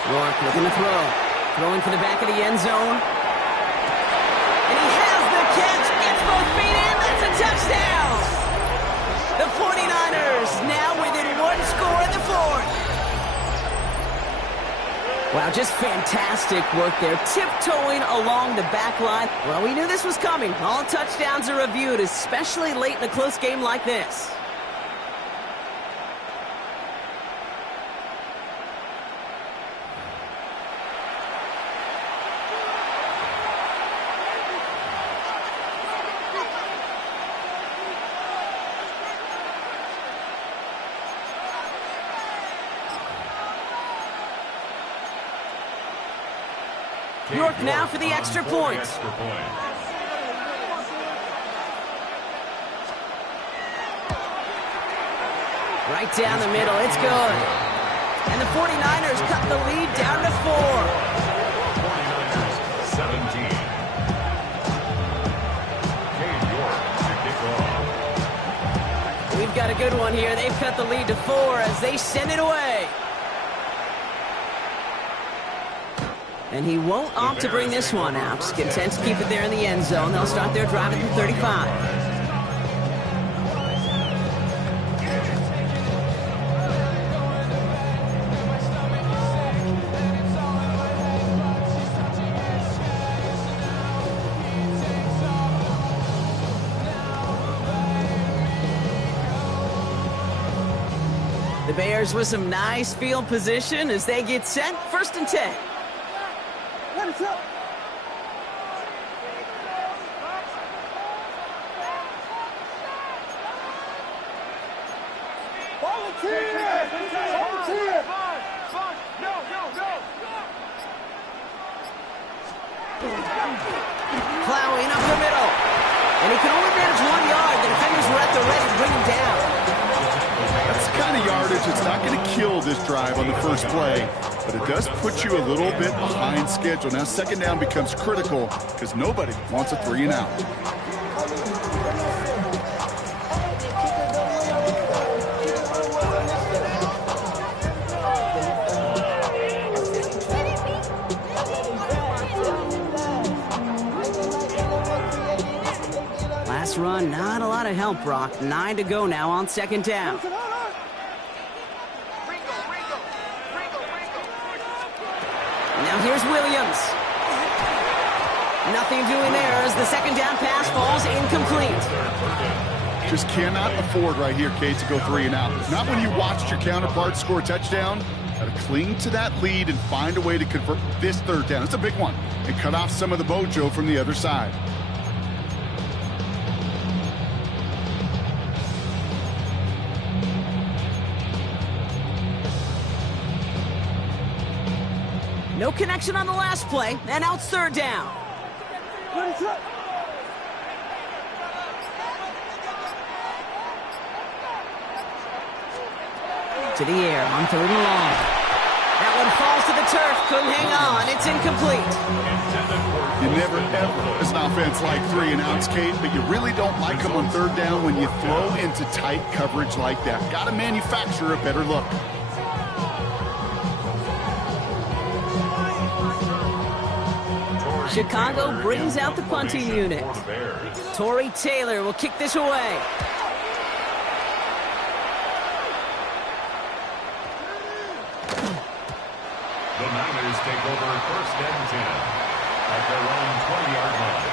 Rourke looking to throw. Throwing for the back of the end zone. And he has the catch. Gets both feet in. That's a touchdown. The 49ers now within one score in the fourth. Wow, just fantastic work there. Tiptoeing along the back line. Well, we knew this was coming. All touchdowns are reviewed, especially late in a close game like this. York now for the extra point. Right down the middle. It's good. And the 49ers cut the lead down to 4. 49ers 17. York to kick off. We've got a good one here. They've cut the lead to 4 as they send it away. And he won't opt to bring this one out. Just content to keep it there in the end zone. They'll start their drive at the 35. The Bears with some nice field position as they get set. First and 10. Plowing up the middle. And he can only manage 1 yard. The defenders were at the ready to bring him down. That's the kind of yardage that's not going to kill this drive on the first play, but it does put you a little bit behind schedule. Now second down becomes critical because nobody wants a 3 and out. run, not a lot of help, Brock. 9 to go now on second down. Now here's Williams. Nothing doing there as the second down pass falls incomplete. Just cannot afford right here, Kate, to go 3 and out. Not when you watched your counterpart score a touchdown. Got to cling to that lead and find a way to convert this third down. It's a big one. And cut off some of the mojo from the other side. No connection on the last play, and now it's third down. To the air on third and long. That one falls to the turf, couldn't hang on, it's incomplete. You never, ever, as an offense, like 3 and outs, Kate, but you really don't like them on third down when you throw into tight coverage like that. Got to manufacture a better look. Chicago brings out the punting unit. Torrey Taylor will kick this away. The Niners take over first and 10 at their own 20-yard line.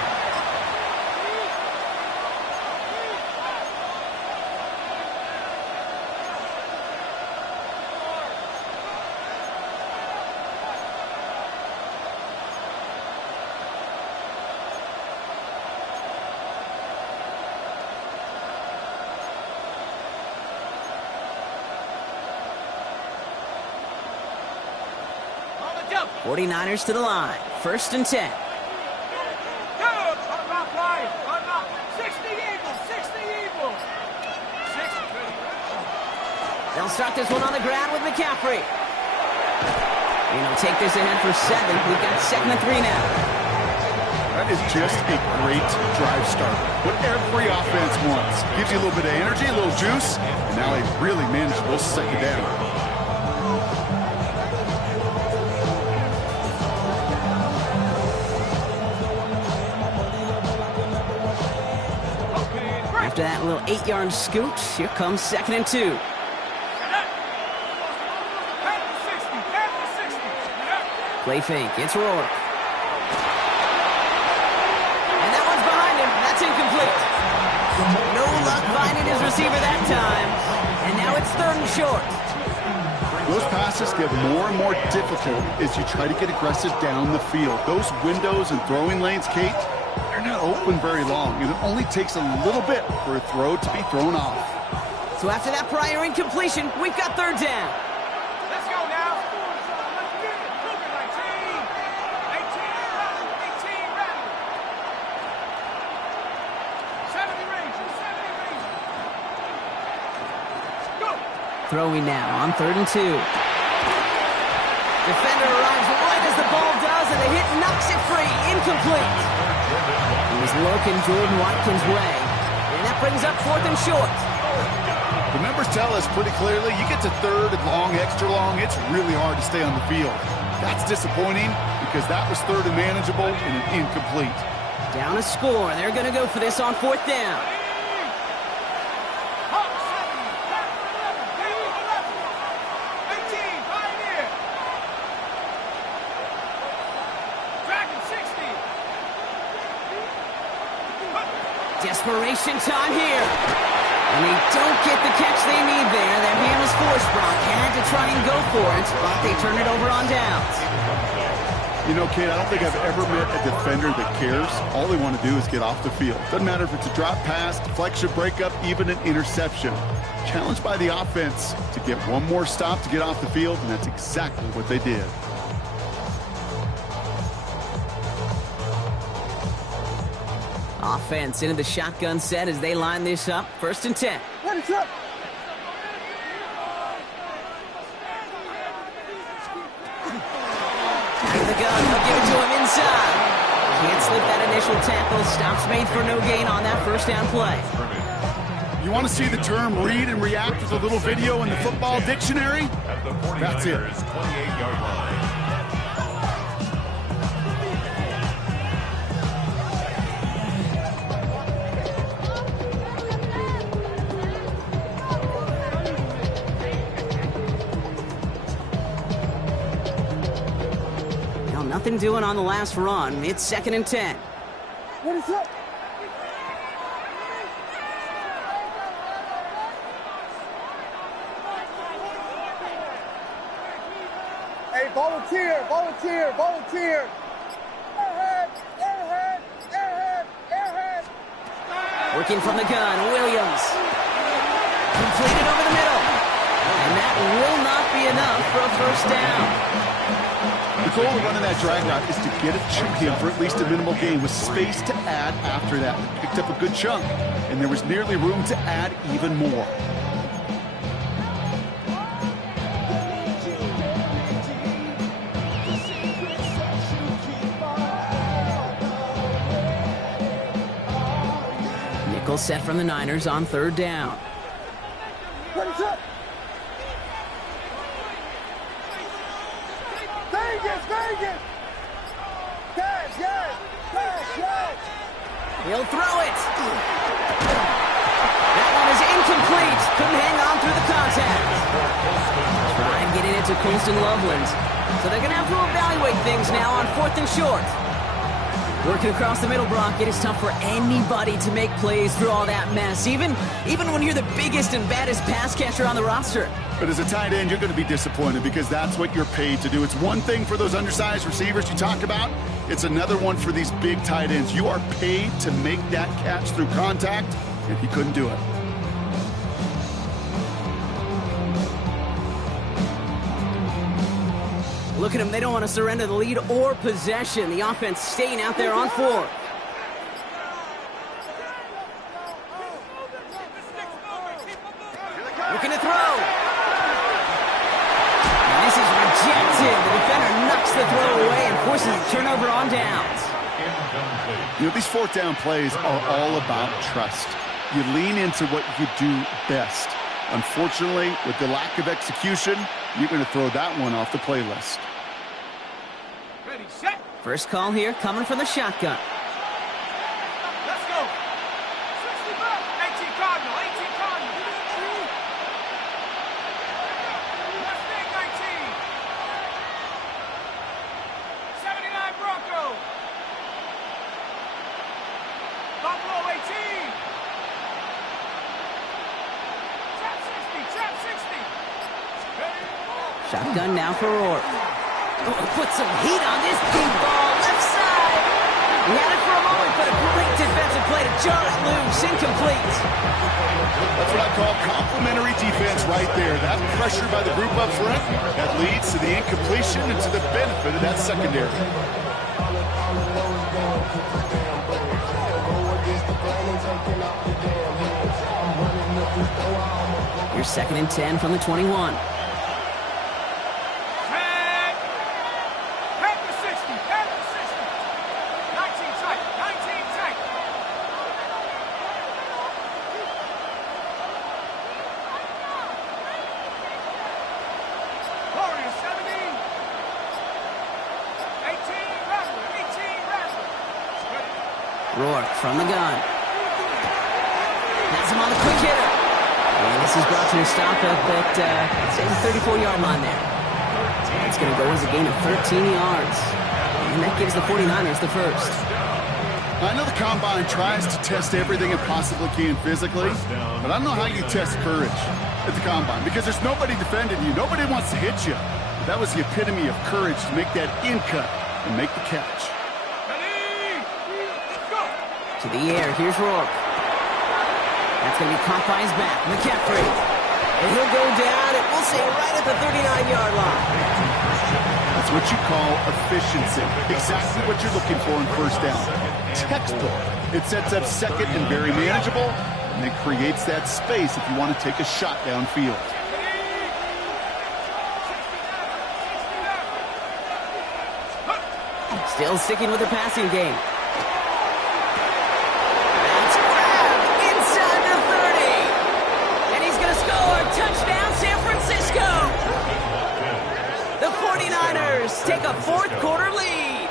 Jump. 49ers to the line. First and 10. Good. Run out, Lions. Run out. 60 Eagles. 60 Eagles. 60. They'll start this one on the ground with McCaffrey. And he'll take this ahead for 7. We've got 2nd and 3 now. That is just a great drive start. What every offense wants. Gives you a little bit of energy, a little juice, and now a really manageable second down. After that little 8-yard scoot, here comes 2nd and 2. Play fake, it's Rourke. And that one's behind him, that's incomplete. No luck finding his receiver that time. And now it's 3rd and short. Those passes get more and more difficult as you try to get aggressive down the field. Those windows and throwing lanes, Kate, they're not open very long, and it only takes a little bit for a throw to be thrown off. So after that prior incompletion, we've got 3rd down. Let's go now. Let's get it. Look at 18 rattle. 70 Rangers. 70 Rangers. Go. Throwing now on 3rd and 2. Defender arrives right as the ball does, and the hit knocks it free. Incomplete. He was lurking Jordan Watkins' way. And that brings up 4th and short. The numbers tell us pretty clearly, you get to 3rd and long, extra long, it's really hard to stay on the field. That's disappointing because that was 3rd and manageable and an incomplete. Down a score. They're going to go for this on 4th down. Hawk 70. 18. Pioneer. Dragon 60. Desperation time here. And they don't get the catch they need there. Their hand was forced, Brock. Had to try and go for it, but they turn it over on downs. You know, Kate, I don't think I've ever met a defender that cares. All they want to do is get off the field. Doesn't matter if it's a drop pass, deflection, breakup, even an interception. Challenged by the offense to get one more stop to get off the field, and that's exactly what they did. Offense into the shotgun set as they line this up. 1st and 10. Let it up. Out of the gun, they'll give it to him inside. Can't slip that initial tackle. Stops made for no gain on that 1st down play. You want to see the term read and react with a little video in the football dictionary? That's it. 28-yard line. Nothing doing on the last run. It's 2nd and 10. What is up? Hey, volunteer, volunteer, volunteer. Airhead, airhead, airhead, airhead. Working from the gun, Williams. Completed over the middle. And that will not be enough for a first down. The goal of running that drag route is to get it to him for at least a minimal gain with space to add after that. Picked up a good chunk, and there was nearly room to add even more. Nickel set from the Niners on 3rd down. What is up? Vegas, Vegas. Yes, yes, yes, yes. He'll throw it. That one is incomplete. Couldn't hang on through the contact. Try and get it into Colston Loveland. So they're going to have to evaluate things now on 4th and short. Working across the middle, Brock, it is tough for anybody to make plays through all that mess, even when you're the biggest and baddest pass catcher on the roster. But as a tight end, you're going to be disappointed because that's what you're paid to do. It's one thing for those undersized receivers you talk about. It's another one for these big tight ends. You are paid to make that catch through contact, and he couldn't do it. Look at them. They don't want to surrender the lead or possession. The offense staying out there on 4th. Looking to throw. And this is rejected. The defender knocks the throw away and forces a turnover on downs. You know, these 4th down plays are all about trust. You lean into what you do best. Unfortunately, with the lack of execution, you're going to throw that one off the playlist. Ready, set. First call here coming from the shotgun. Let's go. 18 Cardinal, 18 Cardinal. Mustang 19. 79 Bronco. Buffalo 18. Trap 60, trap 60. Shotgun now for Rourke. Oh, put some heat on this deep ball. Left side. He had it for a moment, but a great defensive play to jar it loose. Incomplete. That's what I call complimentary defense right there. That pressure by the group up front, that leads to the incompletion and to the benefit of that secondary. Here's 2nd and 10 from the 21. Rourke from the gun. Has him on the quick hitter. And this is brought to a stop up at the 34-yard line there. It's going to go as a gain of 13 yards. And that gives the 49ers the first. I know the Combine tries to test everything it possibly can physically, but I don't know how you test courage at the Combine because there's nobody defending you. Nobody wants to hit you. But that was the epitome of courage to make that in cut and make the catch. To the air, here's Rourke. That's going to be caught by his back, McCaffrey. And he'll go down, and we'll say right at the 39-yard line. That's what you call efficiency. Exactly what you're looking for in first down. Textbook. It sets up second and very manageable, and it creates that space if you want to take a shot downfield. Still sticking with the passing game. Touchdown, San Francisco! The 49ers take a 4th quarter lead.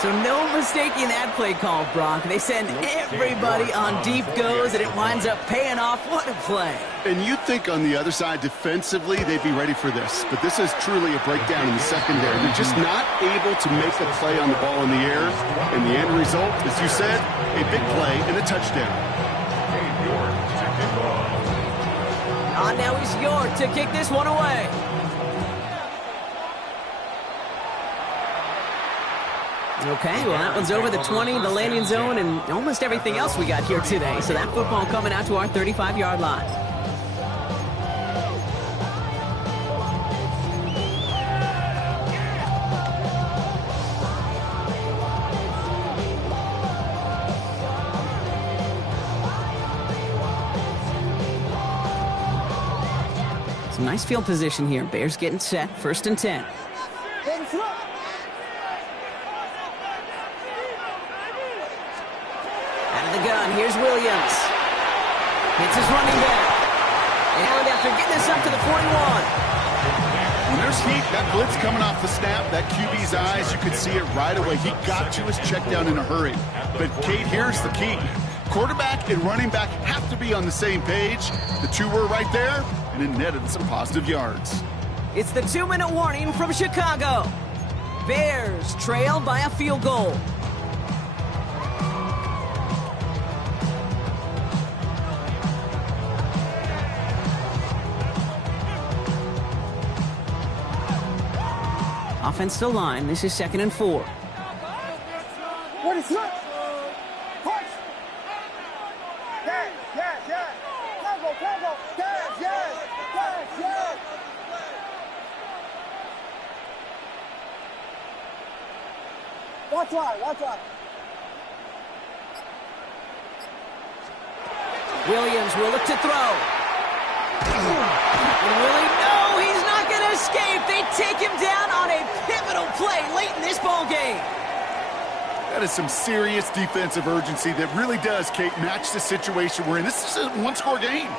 So So no mistaking that play call, Brock. They send everybody on deep goes, and it winds up paying off. What a play. And you'd think on the other side, defensively, they'd be ready for this. But this is truly a breakdown in the secondary. They're just not able to make a play on the ball in the air. And the end result, as you said, a big play and a touchdown. Now he's York to kick this one away. Okay, well, that one's over the 20, the landing zone, and almost everything else we got here today. So that football coming out to our 35-yard line. Some nice field position here. Bears getting set, 1st and 10. Here's Williams. Hits his running back. And after getting this up to the 41. When there's heat, that blitz coming off the snap, that QB's eyes, you could see it right away. He got to his check down in a hurry. But, Kate, here's the key. Quarterback and running back have to be on the same page. The two were right there, and it netted some positive yards. It's the 2-minute warning from Chicago. Bears trail by a field goal. Offensive line. This is 2nd and 4. What is it? Push. Yes, yes, yes. Combo, combo. Yes, yes, yes, yes. Watch out, watch out. Williams will look to throw. And Willie, no, he's not going to escape. They take him down on a pivotal play late in this ball game. That is some serious defensive urgency that really does, Kate, match the situation we're in. This is a one-score game.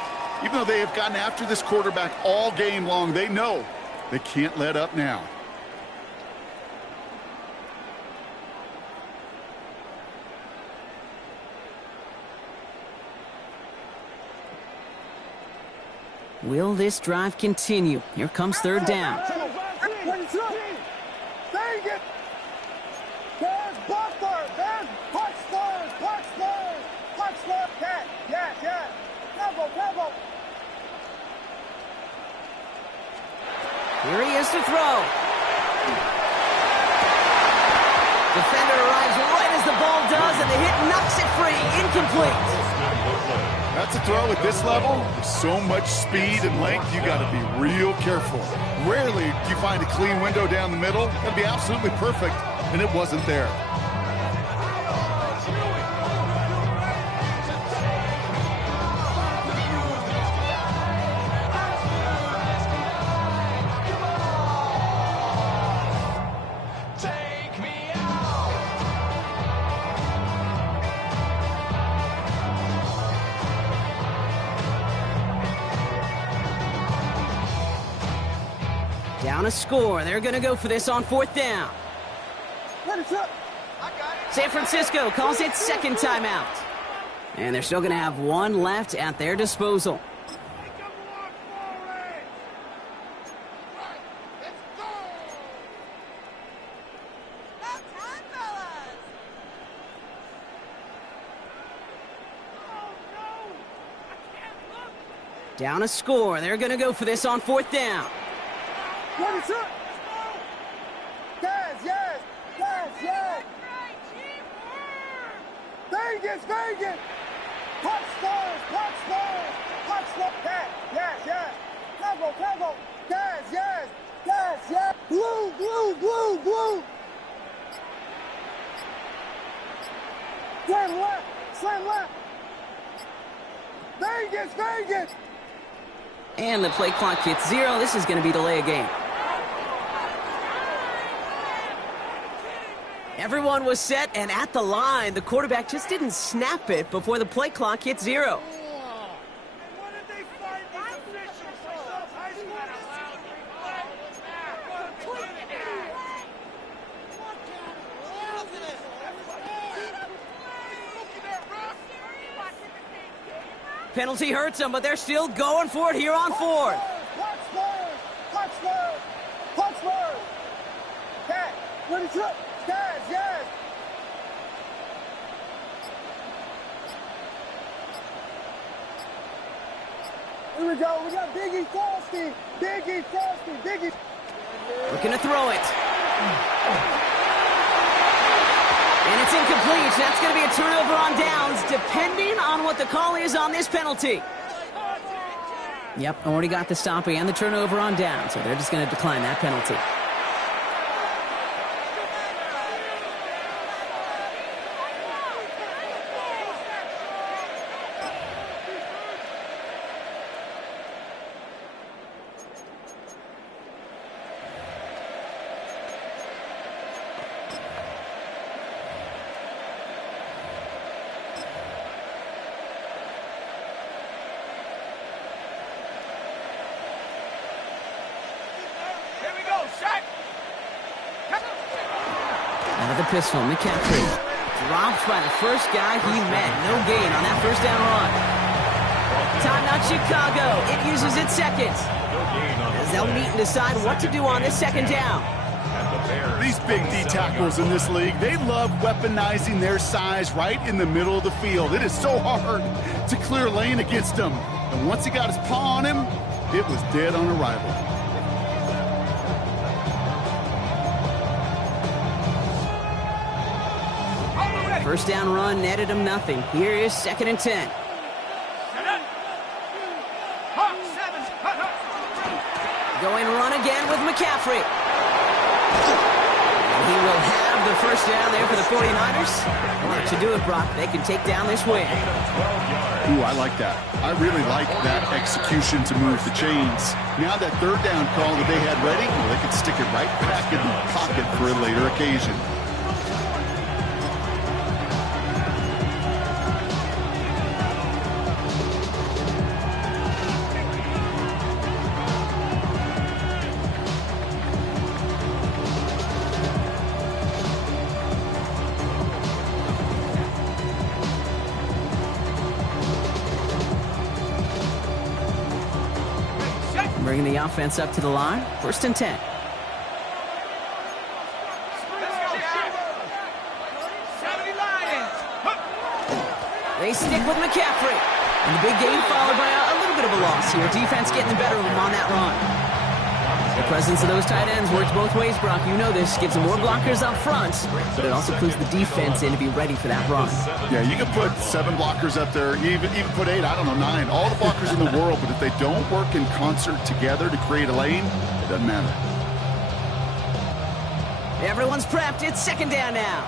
Even though they have gotten after this quarterback all game long, they know they can't let up now. Will this drive continue? Here comes 3rd down. Here he is to throw. Defender arrives right as the ball does, and the hit knocks it free. Incomplete. That's a throw at this level. So much speed and length, you got to be real careful. Rarely do you find a clean window down the middle. That'd be absolutely perfect, and it wasn't there. Down a score. They're going to go for this on 4th down. San Francisco calls it 2nd timeout. And they're still going to have one left at their disposal. Down a score. They're going to go for this on 4th down. What is it? Yes, yes, yes, yes. Vegas, Vegas. Touchdowns, touchdowns, touchdowns. Yes, yes, yes. Combo, combo. Yes, yes, yes, yes. Blue, blue, blue, blue. Slam left, slam left. Vegas, Vegas. And the play clock hits 0. This is going to be delay a game. Everyone was set and at the line. The quarterback just didn't snap it before the play clock hit 0. penalty hurts them, but they're still going for it here on fourth. Punch first! Punch first! Punch first! Cat, ready to... Guys, yes! Here we go. We got Biggie Frosty. Biggie Frosty. Biggie. Looking to throw it. And it's incomplete. That's going to be a turnover on downs, depending on what the call is on this penalty. Yep, already got the stop and the turnover on down, so they're just going to decline that penalty. Out of the pistol, McCaffrey dropped by the first guy he met. No gain on that first down run. Timeout Chicago. It uses its seconds, as they'll meet and decide what to do on this second down. These big D tackles in this league, they love weaponizing their size right in the middle of the field. It is so hard to clear lane against them. And once he got his paw on him, it was dead on arrival. First down run netted him nothing. Here is 2nd and 10. Going run again with McCaffrey. And he will have the first down there for the 49ers. And that should do it, Brock. They can take down this win. Ooh, I like that. I really like that execution to move the chains. Now that third down call that they had ready, well, they could stick it right back in the pocket for a later occasion. Bringing the offense up to the line. 1st and 10. They stick with McCaffrey. And the big gain followed by a little bit of a loss here. Defense getting the better of them on that run. The presence of those tight ends works both ways, Brock. You know this. Gives them more blockers up front, but it also clues the defense in to be ready for that run. Yeah, you can put 7 blockers up there, even put 8, I don't know, 9. All the blockers in the world, but if they don't work in concert together to create a lane, it doesn't matter. Everyone's prepped. It's 2nd down now.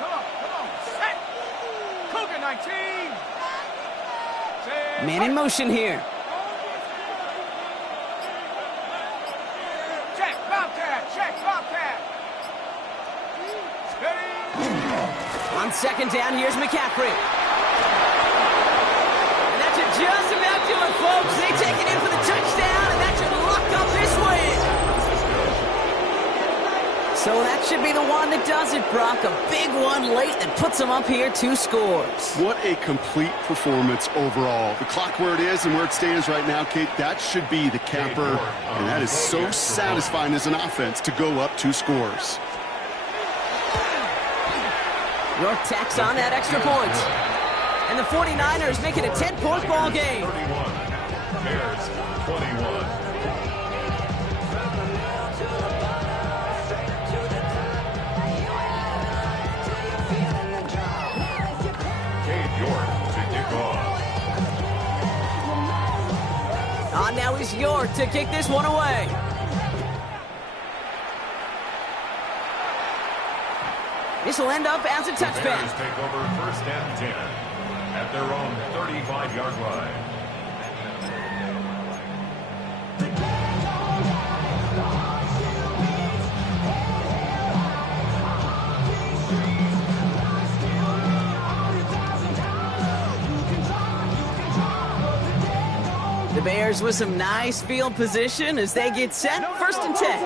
Come on, set! Cougar 19! Man in motion here. Check, Bobcat! Check, Bobcat! Steady! On 2nd down, here's McCaffrey. And that should just about do it, folks. They take it in for the touchdown, and that should lock up this win. So that should be the one that does it, Brock. A big one late that puts them up here 2 scores. What a complete performance overall. The clock where it is and where it stands right now, Kate, that should be the capper. And that is so satisfying as an offense to go up 2 scores. York tacks on that extra point. And the 49ers make it a 10-point ball game. 31. Bears 21. On now is York to kick this one away. This will end up as a touchback. Bears take over 1st and 10 at their own 35-yard line. The Bears with some nice field position as they get set. 1st and 10.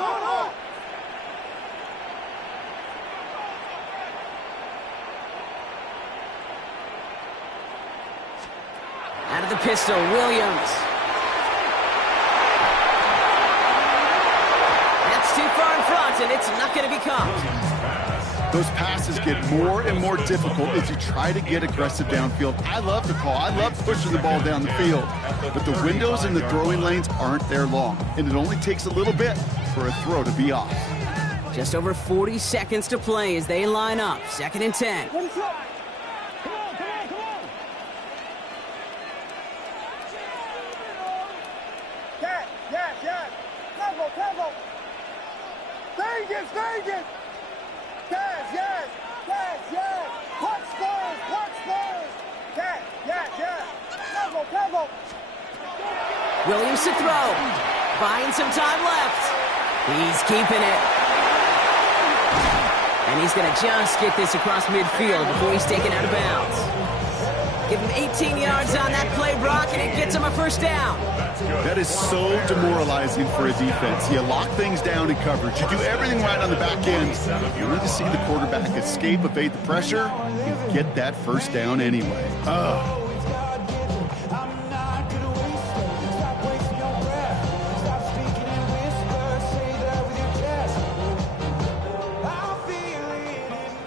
of the pistol, Williams. That's too far in front, and it's not going to be caught. Those passes get more and more difficult as you try to get aggressive downfield. I love the call. I love pushing the ball down the field. But the windows in the throwing lanes aren't there long, and it only takes a little bit for a throw to be off. Just over 40 seconds to play as they line up. 2nd and 10. Come on, come on. Yes. Tempo. Vegas. Yes. Punch Spurs. Yes. Tempo. Williams to throw. Buying some time left. He's keeping it. And he's going to just get this across midfield before he's taken out of bounds. Give him 18 yards on that play, Brock, and it gets him a first down. That is so demoralizing for a defense. You lock things down in coverage. You do everything right on the back end. You need to see the quarterback escape, evade the pressure, and get that first down anyway.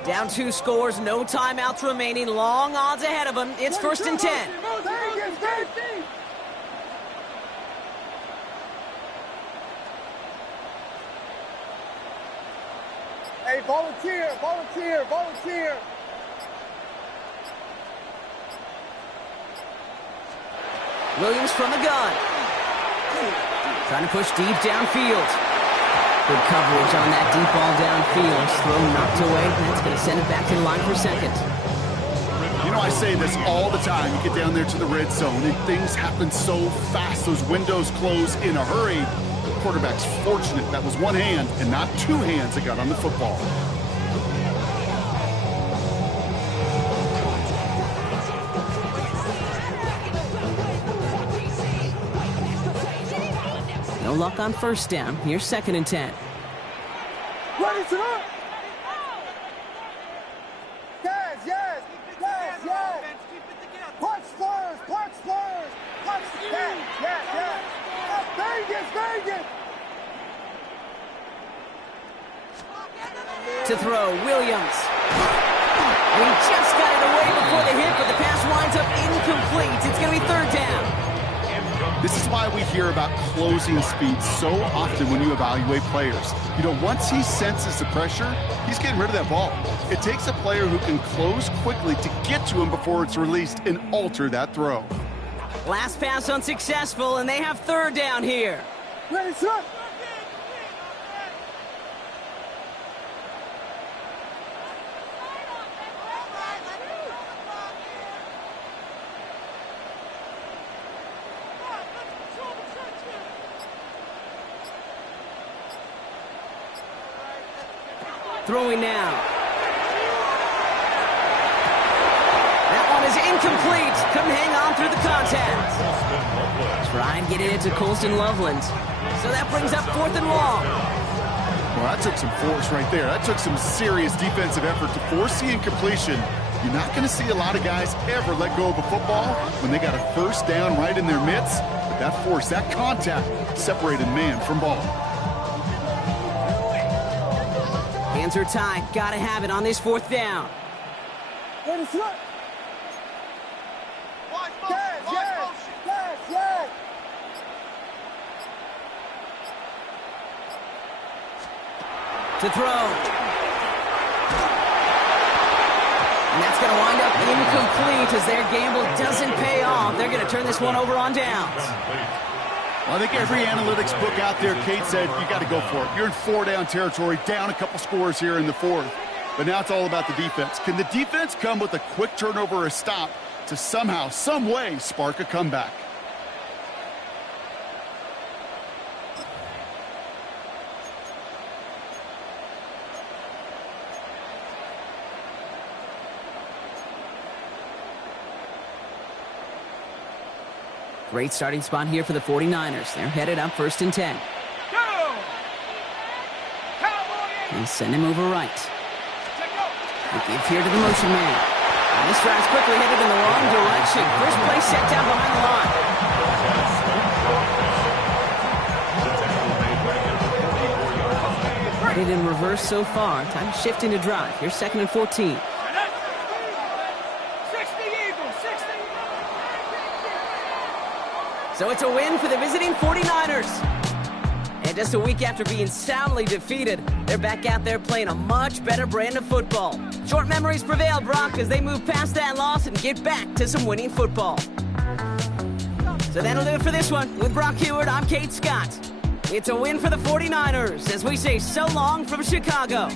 Down 2 scores, no timeouts remaining, long odds ahead of him. It's 1st and 10. Hey, volunteer. Williams from the gun. Trying to push deep downfield. Good coverage on that deep ball downfield. Throw knocked away, and that's going to send it back to the line for 2nd. You know, I say this all the time. You get down there to the red zone, and things happen so fast. Those windows close in a hurry. The quarterback's fortunate that was one hand and not 2 hands that got on the football. No luck on 1st down. Here's 2nd and 10. Ready to run. Yes. Punch Spurs. Yes. Vegas. To throw, Williams. He just got it away before the hit, but the pass winds up incomplete. It's going to be 3rd down. This is why we hear about closing speed so often when you evaluate players. You know, once he senses the pressure, he's getting rid of that ball. It takes a player who can close quickly to get to him before it's released and alter that throw. Last pass unsuccessful, and they have 3rd down here. Ready to run. Throwing now. That one is incomplete. Couldn't hang on through the contact. Try and get it into Colston Loveland. So that brings up 4th and long. Well, that took some force right there. That took some serious defensive effort to force the incompletion. You're not going to see a lot of guys ever let go of a football when they got a 1st down right in their midst. But that force, that contact, separated man from ball. Hands are tied. Gotta have it on this 4th down. Ready to run. Yes. To throw. And that's going to wind up incomplete as their gamble doesn't pay off. They're going to turn this one over on downs. Well, I think every analytics book out there, Kate said, you got to go for it. You're in 4-down territory, down a couple scores here in the 4th. But now it's all about the defense. Can the defense come with a quick turnover or a stop to somehow, some way, spark a comeback? Great starting spot here for the 49ers. They're headed up 1st and 10. They send him over right. They give here to the motion man. And this drive's quickly headed in the wrong direction. First play set down behind the line. Headed in reverse so far. Time to shift into drive. Here's 2nd and 14. 60 Eagles, 60. So it's a win for the visiting 49ers. And just a week after being soundly defeated, they're back out there playing a much better brand of football. Short memories prevail, Brock, as they move past that loss and get back to some winning football. So that'll do it for this one. With Brock Heward, I'm Kate Scott. It's a win for the 49ers as we say so long from Chicago.